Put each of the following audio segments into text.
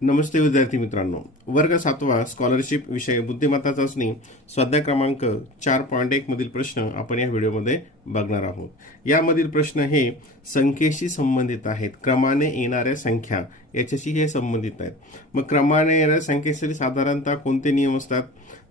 नमस्ते विद्यार्थी मित्रांनो, वर्ग 7वा स्कॉलरशिप विषय बुद्धिमत्ता चाचणी स्वाध्याय क्रमांक 4.1 मधील प्रश्न आपण या व्हिडिओमध्ये बघणार आहोत। यामधील प्रश्न हे संख्येशी संबंधित आहेत, क्रमाने येणाऱ्या संख्या याच्याशी हे संबंधित आहेत। मग क्रमाने येणाऱ्या संख्येसाठी साधारणतः कोणते नियम असतात,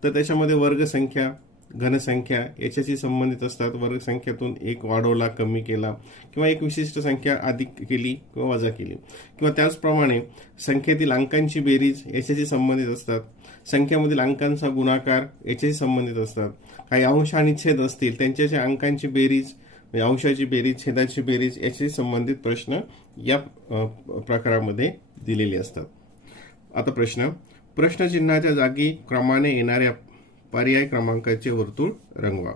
तर त्याच्यामध्ये वर्ग संख्या, घनसंख्या याच्याशी संबंधित असतात। वर्ग संख्येतून एक वाढवला, कमी केला किंवा एक विशिष्ट संख्या अधिक केली किंवा वजा केली, किंवा त्याचप्रमाणे संख्येतील अंकांची बेरीज याच्याशी संबंधित असतात। संख्येमधील अंकांचा गुणाकार याच्याशी संबंधित असतात। काही अंश आणि छेद असतील त्यांच्याच्या अंकांची बेरीज, अंशाची बेरीज, छेदाची बेरीज याच्याशी संबंधित प्रश्न या प्रकारामध्ये दिलेले असतात। आता प्रश्नचिन्हाच्या जागी क्रमाने येणाऱ्या पर्याय क्रमांकाचे वर्तुळ रंगवा।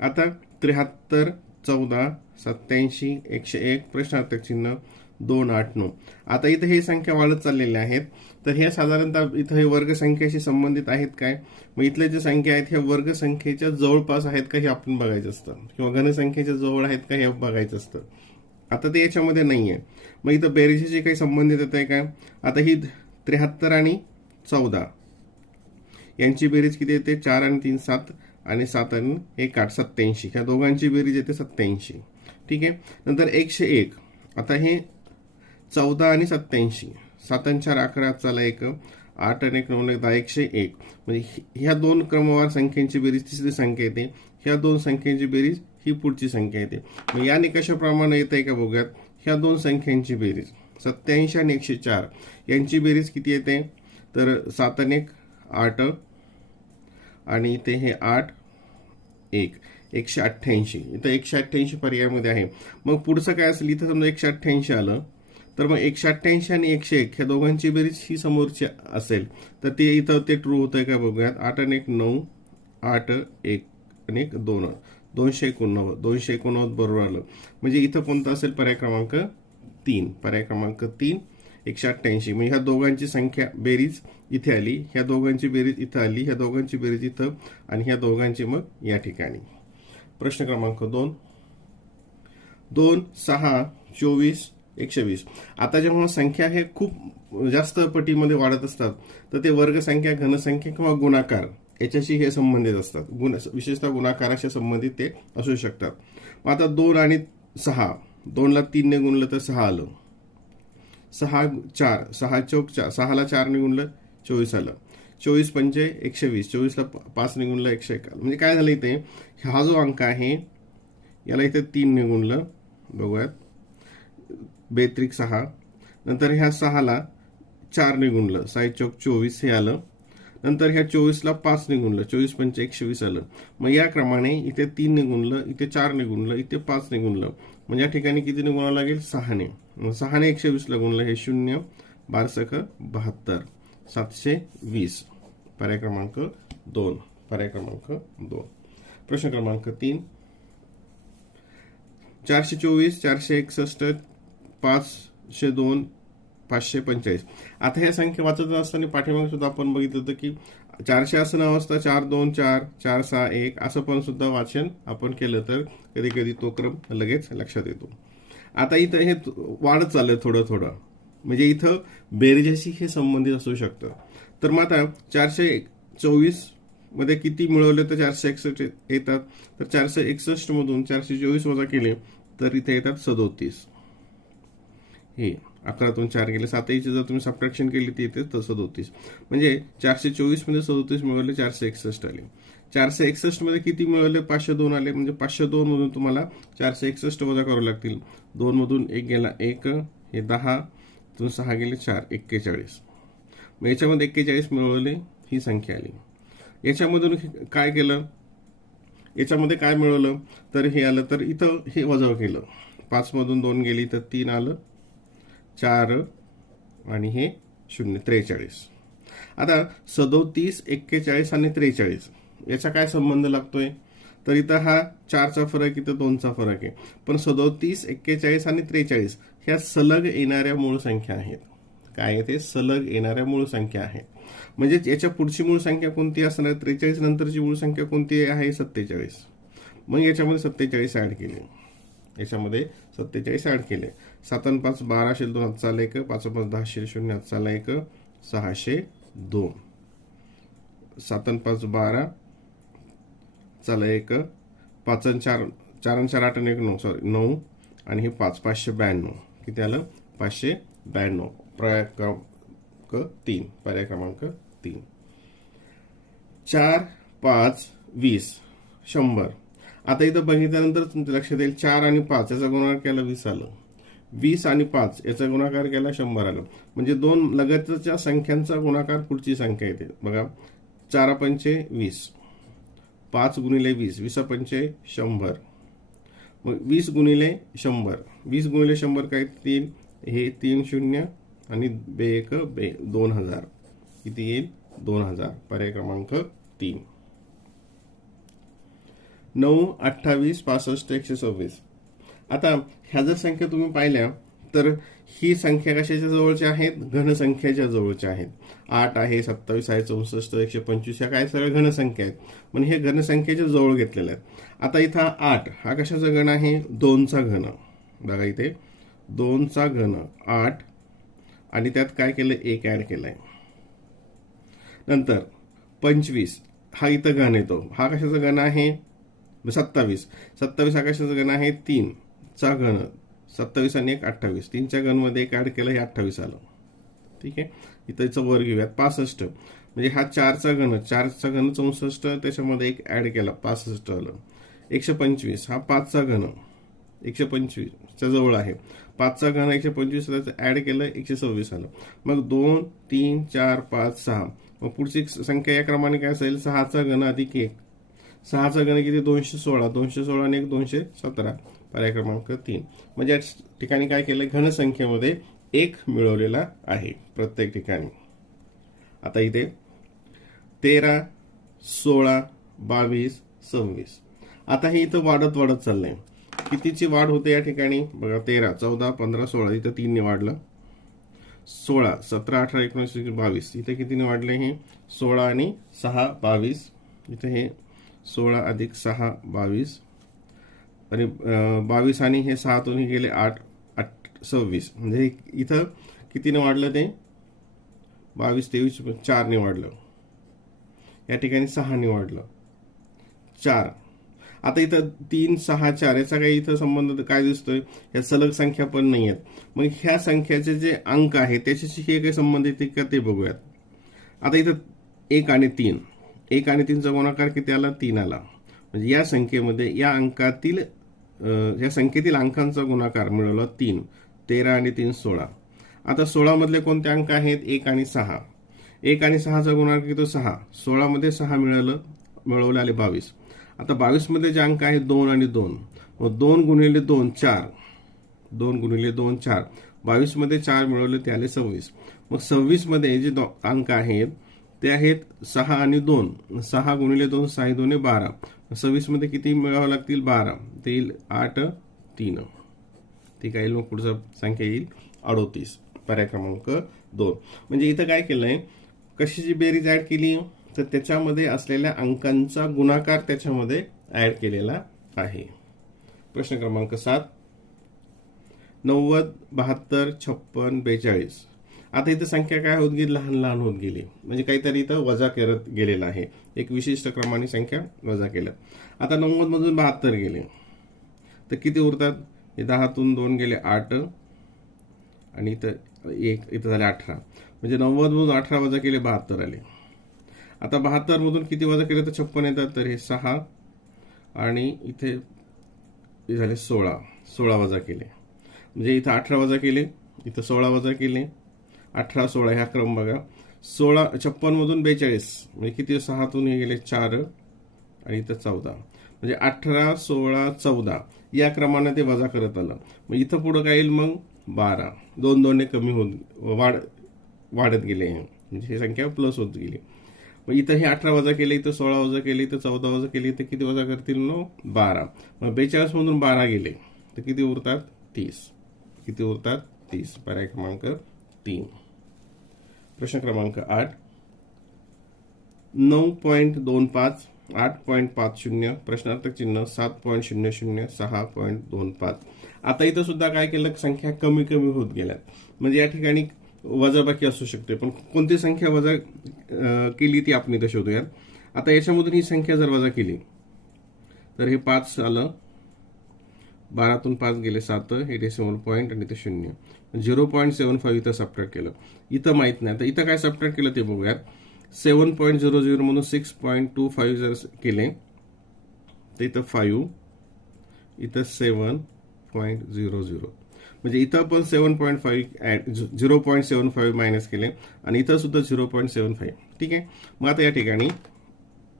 आता 73, 14, 87, 101 प्रश्नार्थक चिन्ह 2, 8, 9। आता इथे हे संख्या वाढत चाललेल्या आहेत, तर हे साधारणतः इथे हे वर्ग संख्येशी संबंधित आहेत काय, मग इथल्या जे संख्या आहेत ह्या वर्ग संख्येच्या जवळपास आहेत का हे आपण बघायचं असतं, किंवा घनसंख्येच्या जवळ आहेत का हे बघायचं असतं। आता ते याच्यामध्ये नाहीये, मग इथं बेरीजशी काही संबंधित येत आहे काय। आता ही 73 आणि 14 यांची बेरीज किती येते, 4 आणि 3 7 आणि 7 आणि 1 8, 87। ह्या दोघांची बेरीज येते 87, ठीक आहे। नंतर 101, आता हे 14 आणि 87, 7 आणि 4 11 चला 1, 8 आणि 1 9 10, 101। म्हणजे ह्या दोन क्रमवार संख्यांची बेरीज तिसरी संख्या येते, ह्या दोन संख्यांची बेरीज ही पुढची संख्या येते। मग या निकषाप्रमाणे येत आहे का बघूयात। ह्या दोन संख्यांची बेरीज 87 आणि 104 यांची बेरीज किती येते, तर 7 आणि 1 8 आणि इथे हे 8 1 188। इथं 188 पर्यायामध्ये आहे। मग पुढचं काय असेल, इथं समजा 188 आलं तर मग 188 आणि 101 ह्या दोघांची बेरीज ही समोरची असेल, तर ते इथं ते ट्रू होतंय का बघूयात। 8 आणि 1 9, 8 1 आणि 1 2, 289, 289 बरोबर आलं। म्हणजे इथं कोणतं असेल, पर्याय क्रमांक 3, पर्याय क्रमांक 3 188। मग ह्या दोघांची संख्या बेरीज इथे आली, ह्या दोघांची बेरीज इथं आली, ह्या दोघांची बेरीज इथं, आणि ह्या दोघांची मग या ठिकाणी। प्रश्न क्रमांक 2, 2 6 24 120। आता जेव्हा संख्या हे खूप जास्त पटीमध्ये वाढत असतात, तर ते वर्ग संख्या, घनसंख्या किंवा गुणाकार याच्याशी हे संबंधित असतात। विशेषतः गुणाकाराशी संबंधित ते असू शकतात। मग आता 2 आणि 6, 2 ला 3 ने गुणलं तर 6 आलं, 6 4, 6 चौक 4, 6 ला 4 ने गुणलं 24 आलं, 24 पंचे 120, 24 ला 5 ने गुणलं 101 आलं। म्हणजे काय झालं, इथे हा जो अंक आहे याला इथे 3 ने गुणलं, बघूयात 2 6, नंतर ह्या 6 ला 4 ने गुणलं, 6 चौक 24 हे आलं, नंतर ह्या 24 ला 5 ने गुणलं, 24 पंचे 120 आलं। मग या क्रमाने इथे 3 ने गुणलं, इथे 4 ने गुणलं, इथे 5 ने गुणलं, म्हणजे या ठिकाणी किती ने गुणावं लागेल, 6 ने। 6 ने 120 ला गुणलं, हे 0 12 72, 720, पर्याय क्रमांक 2, पर्याय क्रमांक 2। प्रश्न क्रमांक 3, 424 461 502 545। आता ह्या संख्या वाचत असताना पाठीमागे सुद्धा आपण बघितलं होतं की 400 असं नाव असतं, 4 2 4 4 6 1 असं पण सुद्धा वाचन आपण केलं तर कधी कधी तो क्रम लगेच लक्षात येतो। आता इथं हे वाढत चाललंय थोडं थोडं, म्हणजे इथं बेरजेशी हे संबंधित असू शकतं। तर मग आता 424 मध्ये किती मिळवले तर 461 येतात, तर 461 मधून 424 वजा केले तर इथे येतात 37। हे 11तून 4 गेले, 7ची जर तुम्ही सबट्रॅक्शन केली ती येते 37। म्हणजे 424 मध्ये 37 मिळवले, 461 आले। 461 मध्ये किती मिळवले, 502 आले। म्हणजे 502 मधून तुम्हाला 461 वजा करावे लागतील, 2 मधून 1 गेला 1, हे 10 तून 6 गेले 4, 41। मग याच्यामध्ये 41 मिळवले, ही संख्या आली। याच्यामधून काय केलं, याच्यामध्ये काय मिळवलं, तर हे आलं, तर इथं हे वजा केलं, 5 मधून 2 गेली तर 3 आलं, 4 आणि हे 0 43। आता 37 41 आणि 43 याचा काय संबंध लागतोय, तर इथं हा 4चा फरक, इथं 2चा फरक आहे, पण 37 41 आणि 43 ह्या सलग येणाऱ्या मूळ संख्या आहेत। काय आहे ते, सलग येणाऱ्या मूळ संख्या आहेत। म्हणजे याच्या पुढची मूळ संख्या कोणती असणार, 43 नंतरची मूळ संख्या कोणती आहे, 47। मग याच्यामध्ये 47 ऍड केले, याच्यामध्ये 47 ऍड केले, 7 आणि 5 12 शेल 2 हातचा आला 1, 5 5 10 शेल 0 हातचा आला 1, 602. 7 आणि 5 12 चाला 1, 5 आणि 4 4 आणि 4 8 आणि 1 9 सॉरी 9 आणि हे 5 592. किती आलं? 592. पर्याय क्रमांक 3. पर्याय क्रमांक 3. 4 5 20 100. आता इथं बघितल्यानंतर तुमच्या लक्षात येईल 4 आणि 5 याचा गुणाकार केला 20 आलं, 20 आणि 5 याचा गुणाकार केला 100 आलं. म्हणजे दोन लगतच्या संख्यांचा गुणाकार पुढची संख्या येते बघा. 4 पंचे 20, 5 गुणिले 20, 20 पंचे 100. मग 20 गुणिले 100, 20 गुणिले 100 काय 3, हे 3 0 आणि 1 2000. किती येईल? 2000. पर्याय क्रमांक 3. 9 28 65 126. आता ह्या जर संख्या तुम्ही पाहिल्या तर ही संख्या कशाच्या जवळच्या आहेत? घनसंख्याच्या जवळच्या आहेत. 8 आहे, 27 आहे, 64 125 ह्या काय सगळ्या घनसंख्या आहेत. म्हणजे हे घनसंख्येच्या जवळ घेतलेल्या आहेत. आता इथं 8 हा कशाचा घन आहे? 2 चा घन. बघा इथे 2 चा घन 8 आणि त्यात काय केलं? 1 ऍड केलाय. नंतर 25 हा इथं घन येतो. हा कशाचा घन आहे? 27. 27 हा कशाचा घन आहे? 3 चा घन. 27 आणि 1 28. 3 च्या घन मध्ये 1 ऍड केलं, हे 28 आलं. ठीक आहे. इथं याचा वर घेऊयात 65. म्हणजे हा 4 चा घन, 4 चा घन 64, त्याच्यामध्ये 1 ऍड केला 65 आलं. 125 हा 5 चा घन, 125 च्या जवळ आहे. 5 चा घन 125 ऍड केलं 126 आलं. मग 2 3 4 5 6. मग पुढची संख्या या क्रमाने काय असेल? 6 चा घन अधिक 1. 6 चा घन किती? 216. 216 आणि 1 217. पर्याय क्रमांक 3. म्हणजे या ठिकाणी काय केलं? घनसंख्येमध्ये 1 मिळवलेला आहे प्रत्येक ठिकाणी. आता इथे 13 16 22 26. आता हे इथं वाढत वाढत चाललंय. कितीची वाढ होते या ठिकाणी? बघा 13 14 15 16. इथं 3 ने वाढलं. 16 17 18 19 22. इथे कितीने वाढले? हे 16 आणि 6 22. इथे हे 16 अधिक 6 22 आणि 22 आणि हे 6 तून गेले 8 26. म्हणजे इथं कितीने वाढलं? ते 22 23 4 ने वाढलं. या ठिकाणी 6 ने वाढलं 4. आता इथं 3 6 4 याचा काही इथं संबंध काय दिसतोय? या सलग संख्या पण नाही आहेत. मग ह्या संख्याचे जे अंक आहेत त्याच्याशी हे काही संबंध येते का ते बघूयात. आता इथं 1 आणि 3, 1 आणि 3 चा गुणाकार किती आला? 3 आला. म्हणजे या संख्येमध्ये या संख्येतील अंकांचा गुणाकार मिळवला 3. 13 आणि 3 16. आता 16 मधले कोणते अंक आहेत? 1 आणि 6. 1 आणि 6 चा गुणाकार किती? 6. 16 मध्ये 6 मिळवले आले 22. आता 22 मध्ये जे अंक आहेत 2 आणि 2. मग 2 गुणिले 2 4. 2 गुणिले 2 4. 22 मध्ये 4 मिळवले ते आले 26. मग 26 मध्ये जे अंक आहेत ते आहेत 6 आणि 2. 6 गुणिले 2 6 2 12. 26 मध्ये किती मिळवावं लागतील? 12. ते येईल 8 3. ठीक आहे. मग पुढचा संख्या येईल 38. पर्याय क्रमांक 2. म्हणजे इथं काय केलंय? कशाची बेरीज ऍड केली? तर त्याच्यामध्ये असलेल्या अंकांचा गुणाकार त्याच्यामध्ये ऍड केलेला आहे. प्रश्न क्रमांक 7. 90 72 56 42. आता इथं संख्या काय होत गेली? लहान लहान होत गेली. म्हणजे काहीतरी इथं वजा करत गेलेला आहे. एक विशिष्ट क्रमाने संख्या वजा केल्या. आता 90 मधून 72 गेले तर किती उरतात? हे 10 तून 2 गेले 8 आणि इथं 1 इथं झाले 18. म्हणजे 90 मधून 18 वजा केले 72 आले. आता 72 मधून किती वजा केले तर 56 येतात. तर हे 6 आणि इथे झाले 16 वजा केले. म्हणजे इथं 18 वजा केले, इथं 16 वजा केले. 18 16 ह्या क्रम बघा. 56 मधून 42 म्हणजे किती? 6 तून हे गेले 4 आणि इथं 14. म्हणजे 18 16 14 या क्रमाने ते वजा करत आलं. मग इथं पुढे काय येईल? मग 12. 2 2 ने कमी होत वाढत गेले. म्हणजे ही संख्या प्लस होत गेली. मग इथं हे 18 वजा केले, इथं 16 वजा केले, इथं 14 वजा केले, इथं किती वजा करतील? 12. मग 42 मधून 12 गेले तर किती उरतात? 30. किती उरतात? 30. पर्याय क्रमांक 3. प्रश्न क्रमांक 8. 9.25 8.50 प्रश्नार्थक चिन्ह 7.00 6.25. आता इथं सुद्धा काय केलं, संख्या कमी कमी होत गेल्यात. म्हणजे या ठिकाणी वजाबाकी असू शकते, पण कोणती संख्या वजा केली ती आपण इथं शोधूयात. आता याच्यामधून ही संख्या जर वजा केली तर हे 5 आलं, 12तून 5 गेले 7, हे डेसिमल पॉईंट आणि इथे 0. 0.75 इथं सबट्रॅक्ट केलं. इथं माहित नाही, तर इथं काय सबट्रॅक्ट केलं ते बघूयात. 7.00 म्हणून 6.25 जर केले तर इथं 5, इथं 7.00. म्हणजे इथं पण 0.75 मायनस केले आणि इथं सुद्धा 0.75. ठीक आहे. मग आता या ठिकाणी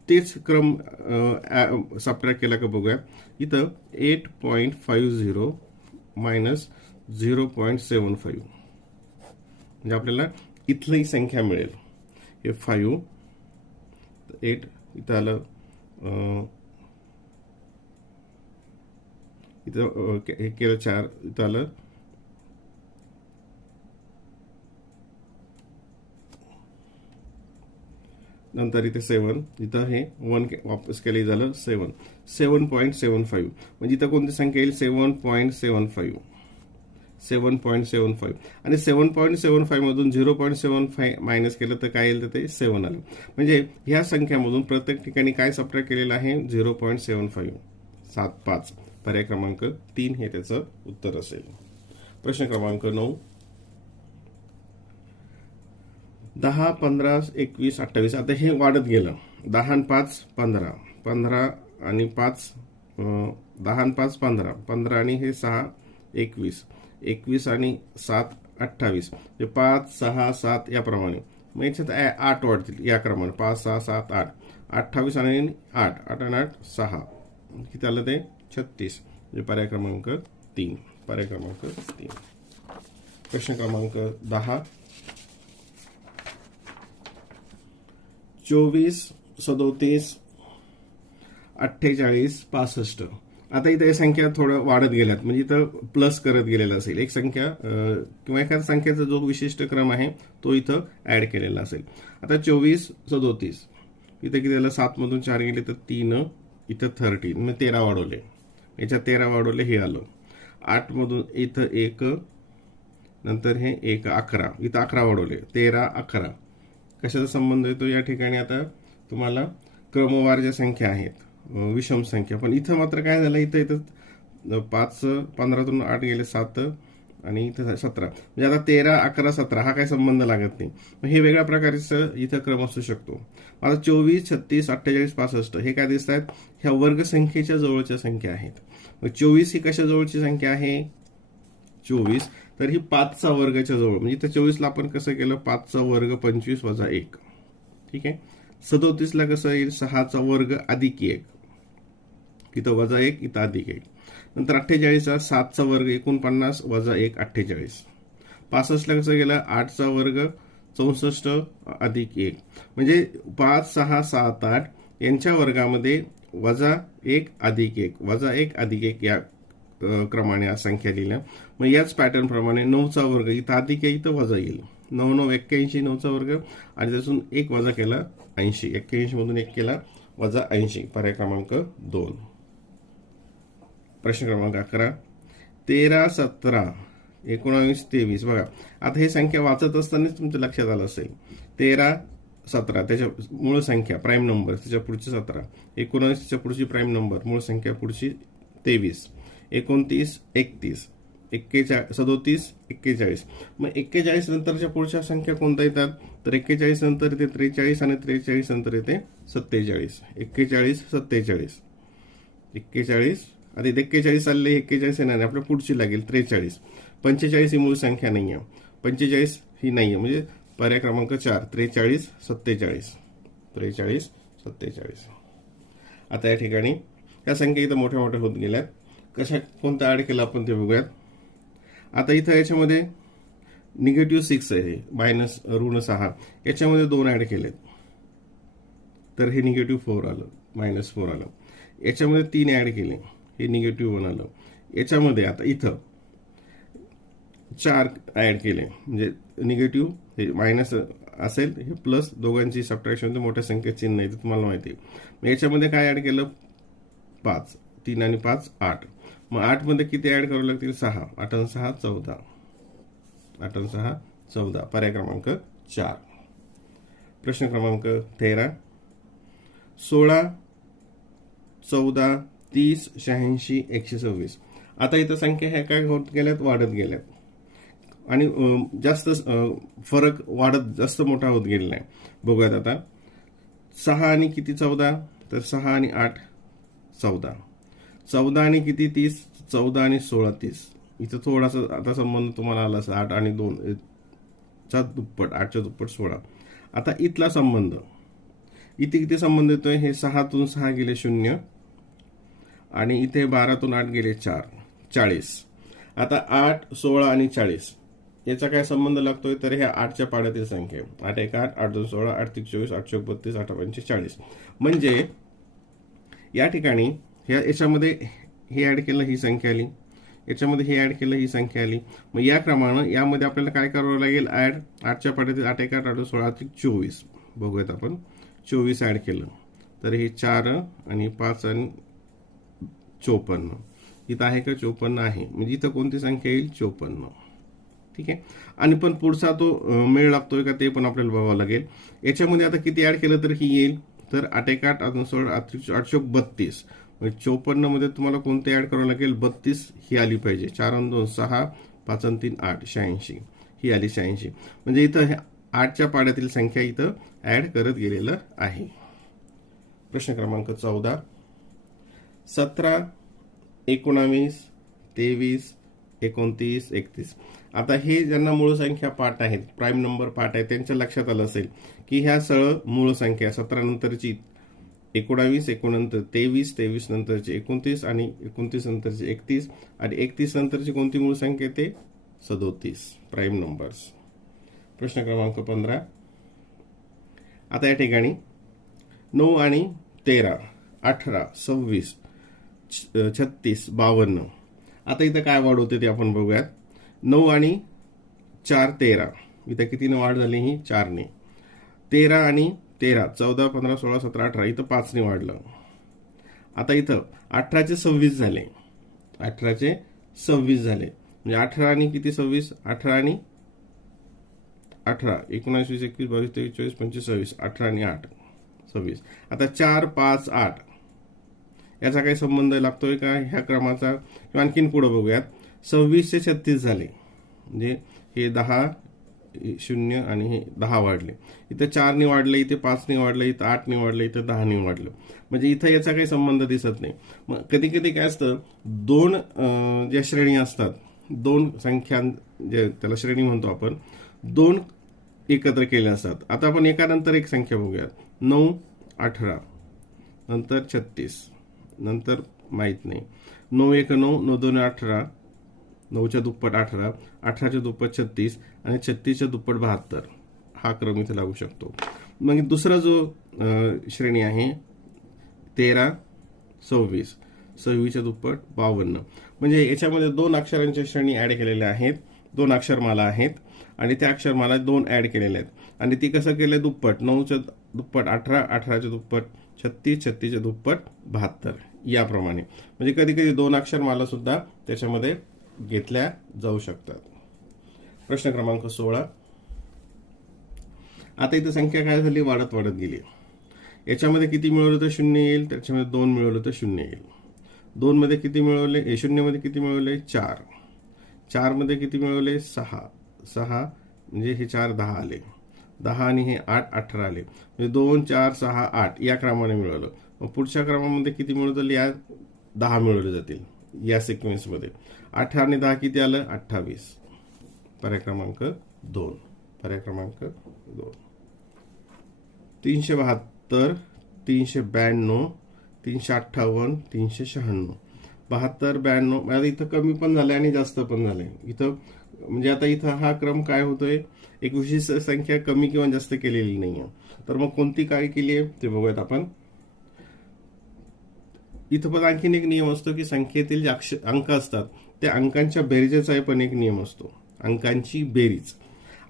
तेच क्रम सबट्रॅक्ट केला का बघूया. इथं 8.50 मायनस 0.75 म्हणजे आपल्याला इथली संख्या मिळेल. हे 5, 8 इथं आलं, इथं हे केलं 4, इथं आलं नंतर इथे 7, इथं हे 1 वापस केले झालं 7.75. म्हणजे इथं कोणती संख्या येईल, 7.75 आणि 7.75 मधून 0.75 मायनस केलं तर काय येईल, तर ते 7 आलं. म्हणजे ह्या संख्यामधून प्रत्येक ठिकाणी काय सबट्रॅक्ट केलेलं आहे, 0.75. पर्याय क्रमांक 3 हे त्याचं उत्तर असेल. प्रश्न क्रमांक 9. 10, 15, 21, 28. आता हे वाढत गेलं. 10 आणि 5 15, 15 आणि 5 10 आणि 5 15, 15 आणि हे 6 21, 21 आणि 7 28. 5, 6, 7 याप्रमाणे. मग याच्यात 8 वाढतील या क्रमाने. 5, 6, 7, 8, 28 आणि 8, 8 आणि 8 6. किती आलं ते 36. म्हणजे पर्याय क्रमांक 3. पर्याय क्रमांक 3. प्रश्न क्रमांक 10. 24, 37, 48, 65. आता इथं या संख्या थोडं वाढत गेल्यात, म्हणजे इथं प्लस करत गेलेला असेल. एक संख्या किंवा एखाद्या संख्येचा जो विशिष्ट क्रम आहे तो इथं ऍड केलेला असेल. आता 24, 37 इथं किती झालं, 7 मधून 4 गेले तर 3, इथं 13, मग 13 वाढवले, याच्यात 13 वाढवले, हे आलं. 8 मधून इथं 1, नंतर हे 1 11, इथं 11 वाढवले, 13 11. कशाचा संबंध येतो या ठिकाणी, आता तुम्हाला क्रमवार ज्या संख्या आहेत विषम संख्या. पण इथं मात्र काय झालं, इथं 5 15तून 8 गेले 7 आणि इथं 17. म्हणजे आता 13 11 17 हा काय संबंध लागत नाही. मग हे वेगळ्या प्रकारचं इथं क्रम असू शकतो. आता 24, 36, 48, 65 हे काय दिसत आहेत, ह्या वर्ग संख्येच्या जवळच्या संख्या आहेत. मग 24 ही कशा जवळची संख्या आहे, 24 तर ही 5चा वर्गाच्या जवळ. म्हणजे इथं 24ला आपण कसं केलं, 5चा वर्ग 25 वजा 1. ठीक आहे. 37ला कसं येईल, 6चा वर्ग अधिक 1, इथं वजा 1, इथं अधिक 1. नंतर 48चा 7चा वर्ग 49 वजा 1 48. 65ला कसं गेलं, 8चा वर्ग 64 अधिक 1. म्हणजे 5 6 7 8 यांच्या वर्गामध्ये वजा 1 अधिक 1 वजा 1 अधिक 1 या क्रमाने संख्या लिहिल्या. मग याच पॅटर्न प्रमाणे 9चा वर्ग इथं अधिक आहे, इथं वजा येईल. 9 9 81, 9चा वर्ग आणि त्यातून 1 वजा केला 80. 81 मधून 1 केला वजा 80. पर्याय क्रमांक 2. प्रश्न क्रमांक 11. 13 17 19 23. बघा आता हे संख्या वाचत असतानाच तुमच्या लक्षात आलं असेल. 13 17 त्याच्या मूळ संख्या प्राईम नंबर, त्याच्या पुढची 17, 19 त्याच्या पुढची प्राईम नंबर मूळ संख्या पुढची 23, 29 31, 37 41. मग 41 नंतरच्या पुढच्या संख्या कोणत्या येतात, तर 41 नंतर येते 43 आणि 43 नंतर येते 47. 41 47 41 आधी 41 चालले, 41 येणार नाही, आपल्या पुढची लागेल 43. 45 ही मूळ संख्या नाही आहे, 45 ही नाही आहे. म्हणजे पर्याय क्रमांक 4 43 47. 43 47. आता या ठिकाणी या संख्या इथं मोठ्या मोठ्या होत गेल्यात. कशा कोणता ऍड केला आपण ते बघूयात. आता इथं याच्यामध्ये -6 आहे, मायनस ऋण 6, याच्यामध्ये 2 ऍड केलेत तर हे -4 आलं, -4 आलं. याच्यामध्ये 3 ऍड केले, हे -1 आलं. याच्यामध्ये आता इथं 4 ऍड केले म्हणजे निगेटिव्ह हे मायनस असेल हे प्लस दोघांची सबट्रॅक्शन मोठ्या संख्येत चिन्ह आहे ते तुम्हाला माहिती आहे. मग याच्यामध्ये काय ऍड केलं 5, 3 आणि 5 8. मग 8 मध्ये किती ऍड करावे लागतील 6. 8 आणि 6 14. 8 आणि 6 14. पर्याय क्रमांक 4. प्रश्न क्रमांक 13. 16 14 30 86 126. आता इथं संख्या ह्या काय होत गेल्यात वाढत गेल्यात आणि जास्त फरक वाढत जास्त मोठा होत गेलेला आहे. बघूयात आता 6 आणि किती 14 तर 6 आणि 8 14. 14 आणि किती 30 14 आणि 16 30. इथं थोडासा आता संबंध तुम्हाला आला 8 आणि 2 चा दुप्पट 8च्या दुप्पट 16. आता इथला संबंध इथे किती संबंध येतोय हे 6 तून 6 गेले 0 आणि इथे 12 तून 8 गेले 4 40. आता 8 16 आणि 40 याचा काय संबंध लागतोय तर ह्या 8च्या पाड्यातील संख्या आहे. 8 1 8 8 2 16 8 3 24 8 1 32 8 5 40. म्हणजे या ठिकाणी याच्यामध्ये हे ऍड केलं ही संख्या आली, याच्यामध्ये हे ऍड केलं ही संख्या आली. मग या क्रमानं यामध्ये आपल्याला काय करावं लागेल ऍड 8च्या पाड्यातील 8 1 8 8 16 24. बघूयात आपण 24 ऍड केलं तर हे 4 आणि 5 आणि 54. इथं आहे का 54 आहे म्हणजे इथं कोणती संख्या येईल 54. ठीक आहे. आणि पण पुढचा तो मेळ लागतोय का ते पण आपल्याला बघावं लागेल. याच्यामध्ये आता किती ऍड केलं तर ही येईल तर 8 1 8 8 16 832. 54 मध्ये तुम्हाला कोणते ऍड करावं लागेल 32 ही आली पाहिजे. 4 आणि 2 6 5 आणि 3 8 86 ही आली 86. म्हणजे इथं 8च्या पाड्यातील संख्या इथं ऍड करत गेलेलं आहे. प्रश्न क्रमांक 14. 17 19 23 29 31. आता हे ज्यांना मूळ संख्या पाठ आहेत प्राईम नंबर पाठ आहे त्यांच्या लक्षात आलं असेल की ह्या सरळ मूळ संख्या 17 नंतरची 19 नंतर 23 23 नंतरची 29 आणि 29 नंतरची 31 आणि 31 नंतरची कोणती मूळ संख्या येते 37 प्राईम नंबर्स. प्रश्न क्रमांक 15. आता या ठिकाणी 9 आणि 13 18 26 36 52. आता इथं काय वाढ होते ते आपण बघूयात. 9 आणि 4 13. इथं कितीने वाढ झाली ही 4 ने. 13 आणि 13 14 15 16 17 18 इथं 5 ने वाढलं. आता इथं 18चे 26 झाले. 18चे 26 झाले म्हणजे 18 आणि किती 26 18 आणि 18 19 20 21 22 23 24 25 26 18 आणि 8 26. आता 4 5 8 याचा काही संबंध लागतोय का ह्या क्रमाचा किंवा आणखीन पुढे बघूयात. 26 चे 36 झाले म्हणजे हे 10 0 आणि हे 10 वाढले. इथं 4 ने वाढले, इथे 5 ने वाढले, इथं 8 ने वाढले, इथं 10 ने वाढलं. म्हणजे इथं याचा काही संबंध दिसत नाही. मग कधी कधी काय असतं दोन ज्या श्रेणी असतात दोन संख्या जे त्याला श्रेणी म्हणतो आपण दोन एकत्र केल्या असतात. आता आपण एकानंतर एक संख्या बघूयात. 9 18 नंतर 36 नंतर माहित नाही 9 1 9 9 2 18 9च्या दुप्पट 18 18च्या दुप्पट 36 आणि 36च्या दुप्पट 72. हा क्रम इथे लागू शकतो. मग दुसरा जो श्रेणी आहे 13 26 26च्या दुप्पट 52. म्हणजे याच्यामध्ये दोन अक्षरांच्या श्रेणी ऍड केलेल्या आहेत. दोन अक्षरमाला आहेत आणि त्या अक्षरमाला दोन ऍड केलेल्या आहेत आणि ती कसं केलंय दुप्पट 9च्या दुप्पट 18 18च्या दुप्पट 36 36च्या दुप्पट 72 याप्रमाणे. म्हणजे कधी कधी दोन अक्षरमाला सुद्धा त्याच्यामध्ये घेतल्या जाऊ शकतात. प्रश्न क्रमांक 16. आता इथं संख्या काय झाली वाढत वाढत गेली. याच्यामध्ये किती मिळवलं तर 0 येईल, त्याच्यामध्ये 2 मिळवलं तर 0 येईल. 2 मध्ये किती मिळवले 0 मध्ये किती मिळवले 4. 4 मध्ये किती मिळवले 6. 6 म्हणजे हे 4 10 आले. 10 आणि हे 8 18 आले. म्हणजे 2 4 6 8 या क्रमाने मिळवलं. मग पुढच्या क्रमामध्ये किती मिळवतील या 10 मिळवले जातील या सिक्वेन्स मध्ये. 18 आणि 10 किती आलं 28. पर्याय क्रमांक 2. पर्याय क्रमांक 2. 372 392 358 396 72 92. म्हणजे इथं कमी पण झाले आणि जास्त पण झाले. इथं म्हणजे आता इथं हा क्रम काय होतोय एक विशिष्ट संख्या कमी किंवा जास्त केलेली नाहीये. तर मग कोणती काय केली आहे ते बघूयात आपण. इथं पण आणखीन एक नियम असतो की संख्येतील जे अंक असतात त्या अंकांच्या बेरीजेचा पण एक नियम असतो. अंकांची बेरीज.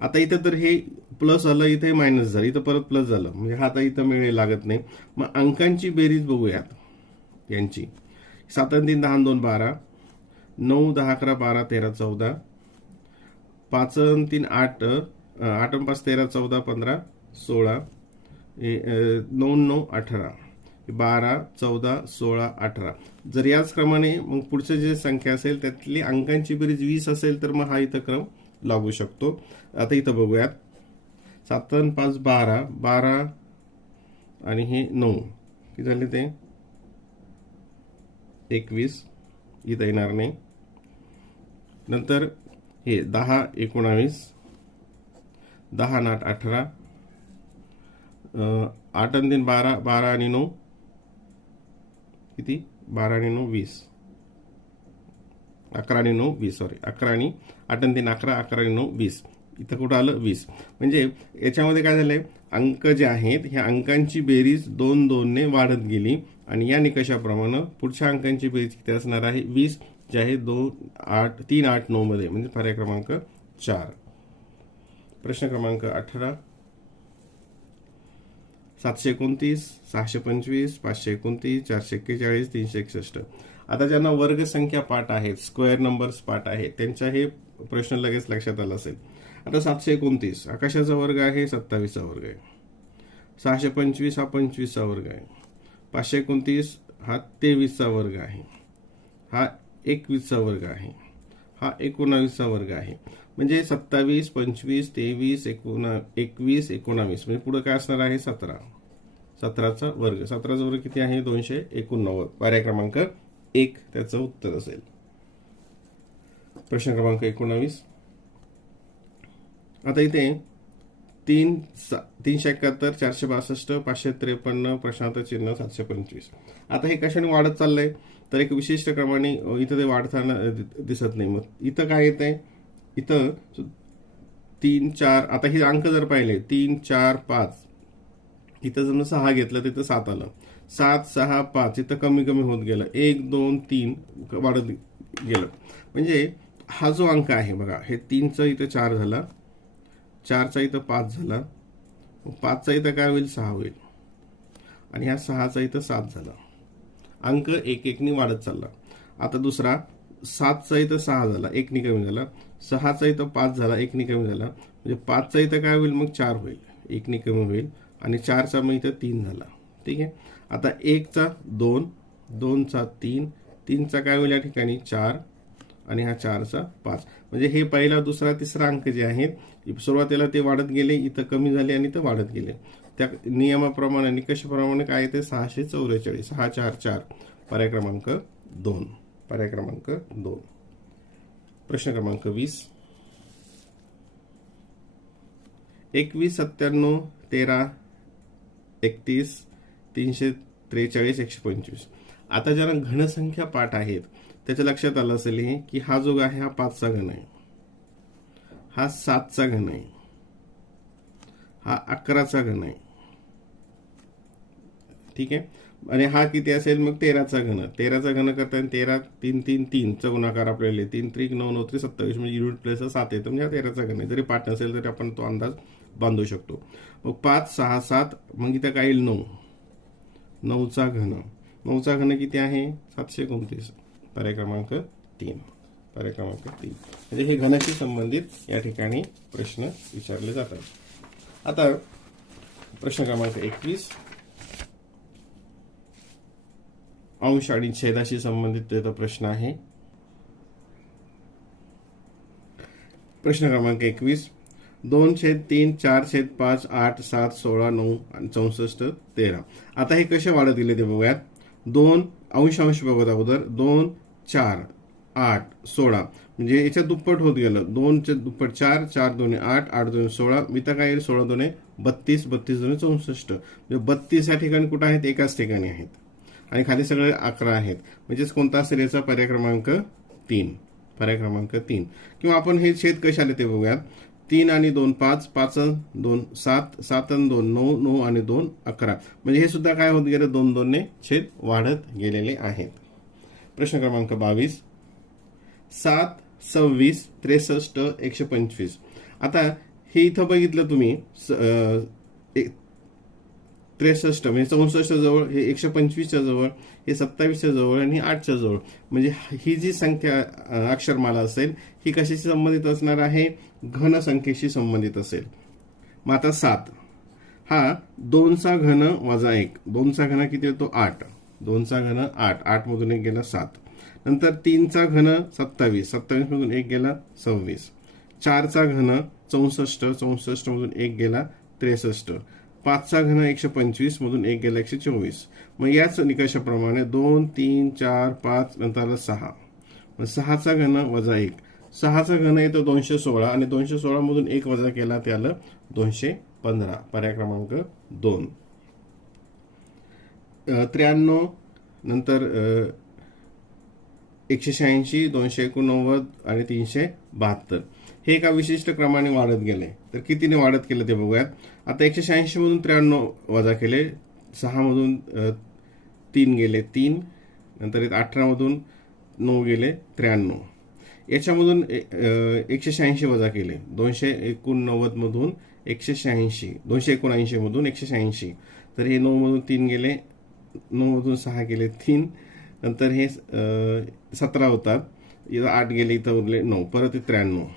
आता इथं तर हे प्लस आलं, इथे मायनस झालं, इथं परत प्लस झालं, म्हणजे हा आता इथं मिळे लागत नाही. मग अंकांची बेरीज बघूयात यांची. 7 आणि 3 10 आणि 2 12, 9 10 11 12 13 14, 5 आणि 3 8, 8 आणि 5 13 14 15 16, 9 9 18, 12 14 16 18. जर याच क्रमाने मग पुढचं जे संख्या असेल त्यातली अंकांची बेरीज 20 असेल तर मग हा इथं क्रम लागू शकतो. आता इथं बघूयात. 7 आणि 5 12, 12 आणि हे 9 किती झाले ते 21, इथं येणार नाही. नंतर हे 10 19, 10 आणि 8 18, 8 आणि 3 12, 12 आणि 9 किती 12 आणि 9 20, 11 आणि 9 20, सॉरी 11 आणि 8 आणि 3 11, 11 आणि 9 20, इथं कुठं आलं 20. म्हणजे याच्यामध्ये काय झालंय, अंक जे आहेत ह्या अंकांची बेरीज 2 2 ने वाढत गेली आणि या निकषाप्रमाणे पुढच्या अंकांची बेरीज किती असणार आहे 20, जे आहे 2 8 3 8 9 मध्ये, म्हणजे पर्याय क्रमांक 4. प्रश्न क्रमांक 18. 729, 625, 529, 441, 361. आता ज्यांना वर्गसंख्या पाठ आहेत, स्क्वेअर नंबर्स पाठ आहेत, त्यांच्या हे प्रश्न लगेच लक्षात आला असेल. आता 729 हा कशाचा वर्ग आहे, 27 चा वर्ग आहे. 625 हा 25 चा वर्ग आहे. 529 हा 23 चा वर्ग आहे. हा 21 चा वर्ग आहे. हा 19 चा वर्ग आहे. म्हणजे 27 25 23 21 19, म्हणजे पुढे काय असणार आहे 17. 17चा वर्ग. 17चा वर्ग किती आहे 289. पर्याय क्रमांक 1 त्याचं उत्तर असेल. प्रश्न क्रमांक 19. आता इथे 371, 462, 553, प्रश्नार्थ चिन्ह 725. आता हे कशाने वाढत चाललंय, तर एक विशिष्ट क्रमाने इथं ते वाढताना दिसत नाही. मग इथं काय येत आहे, इथं 3 4, आता हे अंक जर पाहिले 3 4 5, इथं जर 6 घेतलं तिथं 7 आलं. 7 6 5, इथं कमी कमी होत गेलं. 1 2 3 वाढत गेलं. म्हणजे हा जो अंक आहे बघा, हे 3चा इथं 4 झाला, 4चा इथं 5 झाला, 5चा इथं काय होईल 6 होईल, आणि ह्या 6चा इथं 7 झाला. अंक एक एकनी वाढत चालला. आता दुसरा 7चा इथं 6 झाला, 1 नी कमी झाला. 6चा इथं 5 झाला, 1 नी कमी झाला. म्हणजे 5चा इथं काय होईल मग 4 होईल, 1 नी कमी होईल. आणि 4चा मग इथं 3 झाला. ठीक आहे. आता 1चा 2, 2चा 3, 3चा काय होईल या ठिकाणी 4, आणि हा 4चा 5. म्हणजे हे पहिला दुसरा तिसरा अंक जे आहेत सुरुवातीला ते वाढत गेले, इथं कमी झाले आणि इथं वाढत गेले. त्या नियमाप्रमाणे निकषाप्रमाणे काय येते 644. 6 4 4, पर्याय क्रमांक 2. पर्याय क्रमांक 2. प्रश्न क्रमांक 20. 21 97 13 31 343 125. आता ज्यांना घनसंख्या पाठ आहेत त्याच्या लक्षात आलं असेल हे की हा जो आहे हा 5चा घन आहे, हा 7चा घन आहे, हा 11चा घन आहे. ठीक आहे. आणि हा किती असेल मग 13चा घन. 13चा घन करताना 13 3 3 3 चा गुणाकार आपल्याला 3 3 9 9 27, म्हणजे युनिट प्लेस 7 येतं, म्हणजे हा 13चा घन आहे. जरी पाठ नसेल तरी आपण तो अंदाज बांधू शकतो. मग 5 6 7, मग इथं काय येईल 9. 9चा घन. 9चा घन किती आहे 729. पर्याय क्रमांक 3. पर्याय क्रमांक 3. म्हणजे हे घनाशी संबंधित या ठिकाणी प्रश्न विचारले जातात. आता प्रश्न क्रमांक 21. अंश आणि छेदाशी संबंधित त्याचा प्रश्न आहे. प्रश्न क्रमांक 21. 2/3 4/5 8 7 16 9 आणि 64 13. आता हे कसे वाढत गेले ते बघूयात. 2 अंश बघत अगोदर. 2 4 8 16, म्हणजे याच्या दुप्पट होत गेलं. 2च्या दुप्पट 4 4 2 8 8 2 16, इथं काय येईल 16 2 32 32 2 64. म्हणजे 32 या ठिकाणी कुठं आहेत एकाच ठिकाणी आहेत, आणि खाली सगळे 11 आहेत. म्हणजेच कोणता असेल याचा पर्याय क्रमांक 3. पर्याय क्रमांक 3. किंवा आपण हे छेद कशाला ते बघूयात. 3 आणि 2 5, 5 आणि 2 7, 7 आणि 2 9, 9 आणि 2 11. म्हणजे हे सुद्धा काय होत गेलं 2 2 ने छेद वाढत गेलेले आहेत. प्रश्न क्रमांक 22. 7 26 63 125. आता हे इथं बघितलं तुम्ही 63 म्हणजे 64 जवळ, हे 125च्या जवळ, हे 27च्या जवळ आणि 8च्या जवळ. म्हणजे ही जी संख्या अक्षरमाला असेल ही कशाशी संबंधित असणार आहे? घन संख्येशी संबंधित असेल. मग आता 7 हा 2चा घन वजा 1. 2चा घन किती होतो? 8. 2चा घन 8. 8 मधून 1 गेला 7. नंतर 3चा घन 27. 27 मधून 1 गेला 26. 4चा घन 64. 64 मधून 1 गेला 63. 5चा घन 125 मधून 1 गेला 124. मग याच निकषाप्रमाणे 2, 3, 4, 5 नंतर 6. मग 6चा घन वजा 1. 6चा घन येतो 216 आणि 216 मधून 1 वजा केला ते आलं 215. पर्याय क्रमांक 2. 93 नंतर 186, 289 आणि 372 हे एका विशिष्ट क्रमाने वाढत गेले. तर कितीने वाढत गेले ते बघूयात. आता 186 मधून 93 वजा केले, 6 मधून 3 गेले 3, नंतर 18 मधून 9 गेले 93. याच्यामधून 186 वजा केले, 289 मधून 186, 279 मधून 186. तर हे 9 मधून 3 गेले, 9 मधून 6 गेले 3, नंतर हे 17 होतात, इथं 8 गेले, इथं उरले 9, परत 93.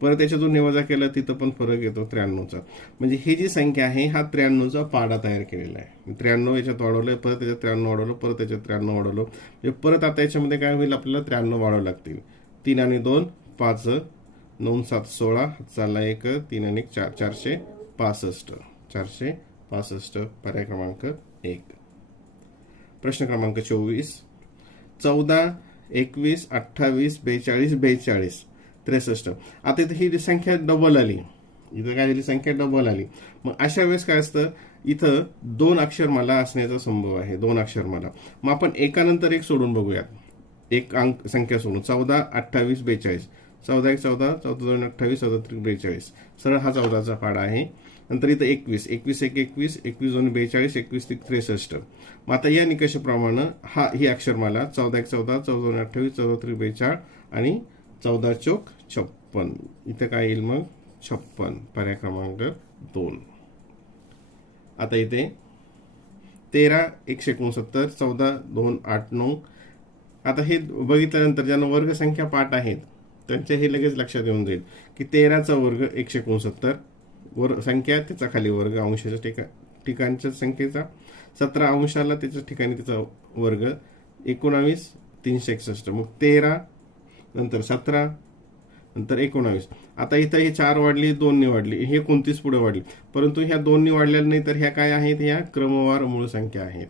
परत त्याच्यातून वजा केलं तिथं पण फरक येतो 93चा. म्हणजे ही जी संख्या आहे हा 93चा पाडा तयार केलेला आहे. 93 याच्यात वाढवलं, परत त्याच्यात 93 वाढवलं, परत त्याच्यात 93 वाढवलं, म्हणजे परत आता याच्यामध्ये काय होईल? आपल्याला 93 वाढवावं लागतील. 3 आणि 2 5, 9 7 16, चालला 1, 3 आणि 4 465. 465 पर्याय क्रमांक 1. प्रश्न क्रमांक 24. 14, 21, 28, 42, 42, 63. आता इथं ही संख्या डबल आली, इथं काय झाली? संख्या डबल आली. मग अशा वेळेस काय असतं? इथं 2 अक्षरमाला असण्याचा संभव आहे. 2 अक्षरमाला. मग आपण एकानंतर एक सोडून बघूयात. एक अंक संख्या सोडून. 14, 28, 42. 14 1 14, 14 2 28, 14 3 42. सरळ हा 14चा पाडा आहे. नंतर इथं 21, 21 1 21, 21 2 42, 21 3 63. मग आता या निकषाप्रमाणे ही अक्षरमाला 14 1 14, 14 2 28, 14 3 42 आणि 14 चौक 56. इथं काय येईल मग? 56. पर्याय क्रमांक 2. आता इथे 13 169, 14 2 8 9. आता हे बघितल्यानंतर ज्यांना वर्ग संख्या पाठ आहेत त्यांच्या हे लगेच लक्षात येऊन जाईल की 13चा वर्ग 169, संख्या त्याचा खाली वर्ग, अंशाच्या ठिकाणच्या संख्येचा, 17 अंशाला त्याच्या ठिकाणी त्याचा वर्ग, 19 361. मग 13 नंतर 17 नंतर 19. आता इथं हे 4 वाढली, 2 वाढली, हे 29 पुढे वाढली, परंतु ह्या 2 वाढलेल्या नाही, तर ह्या काय आहेत? ह्या क्रमवार मूळ संख्या आहेत.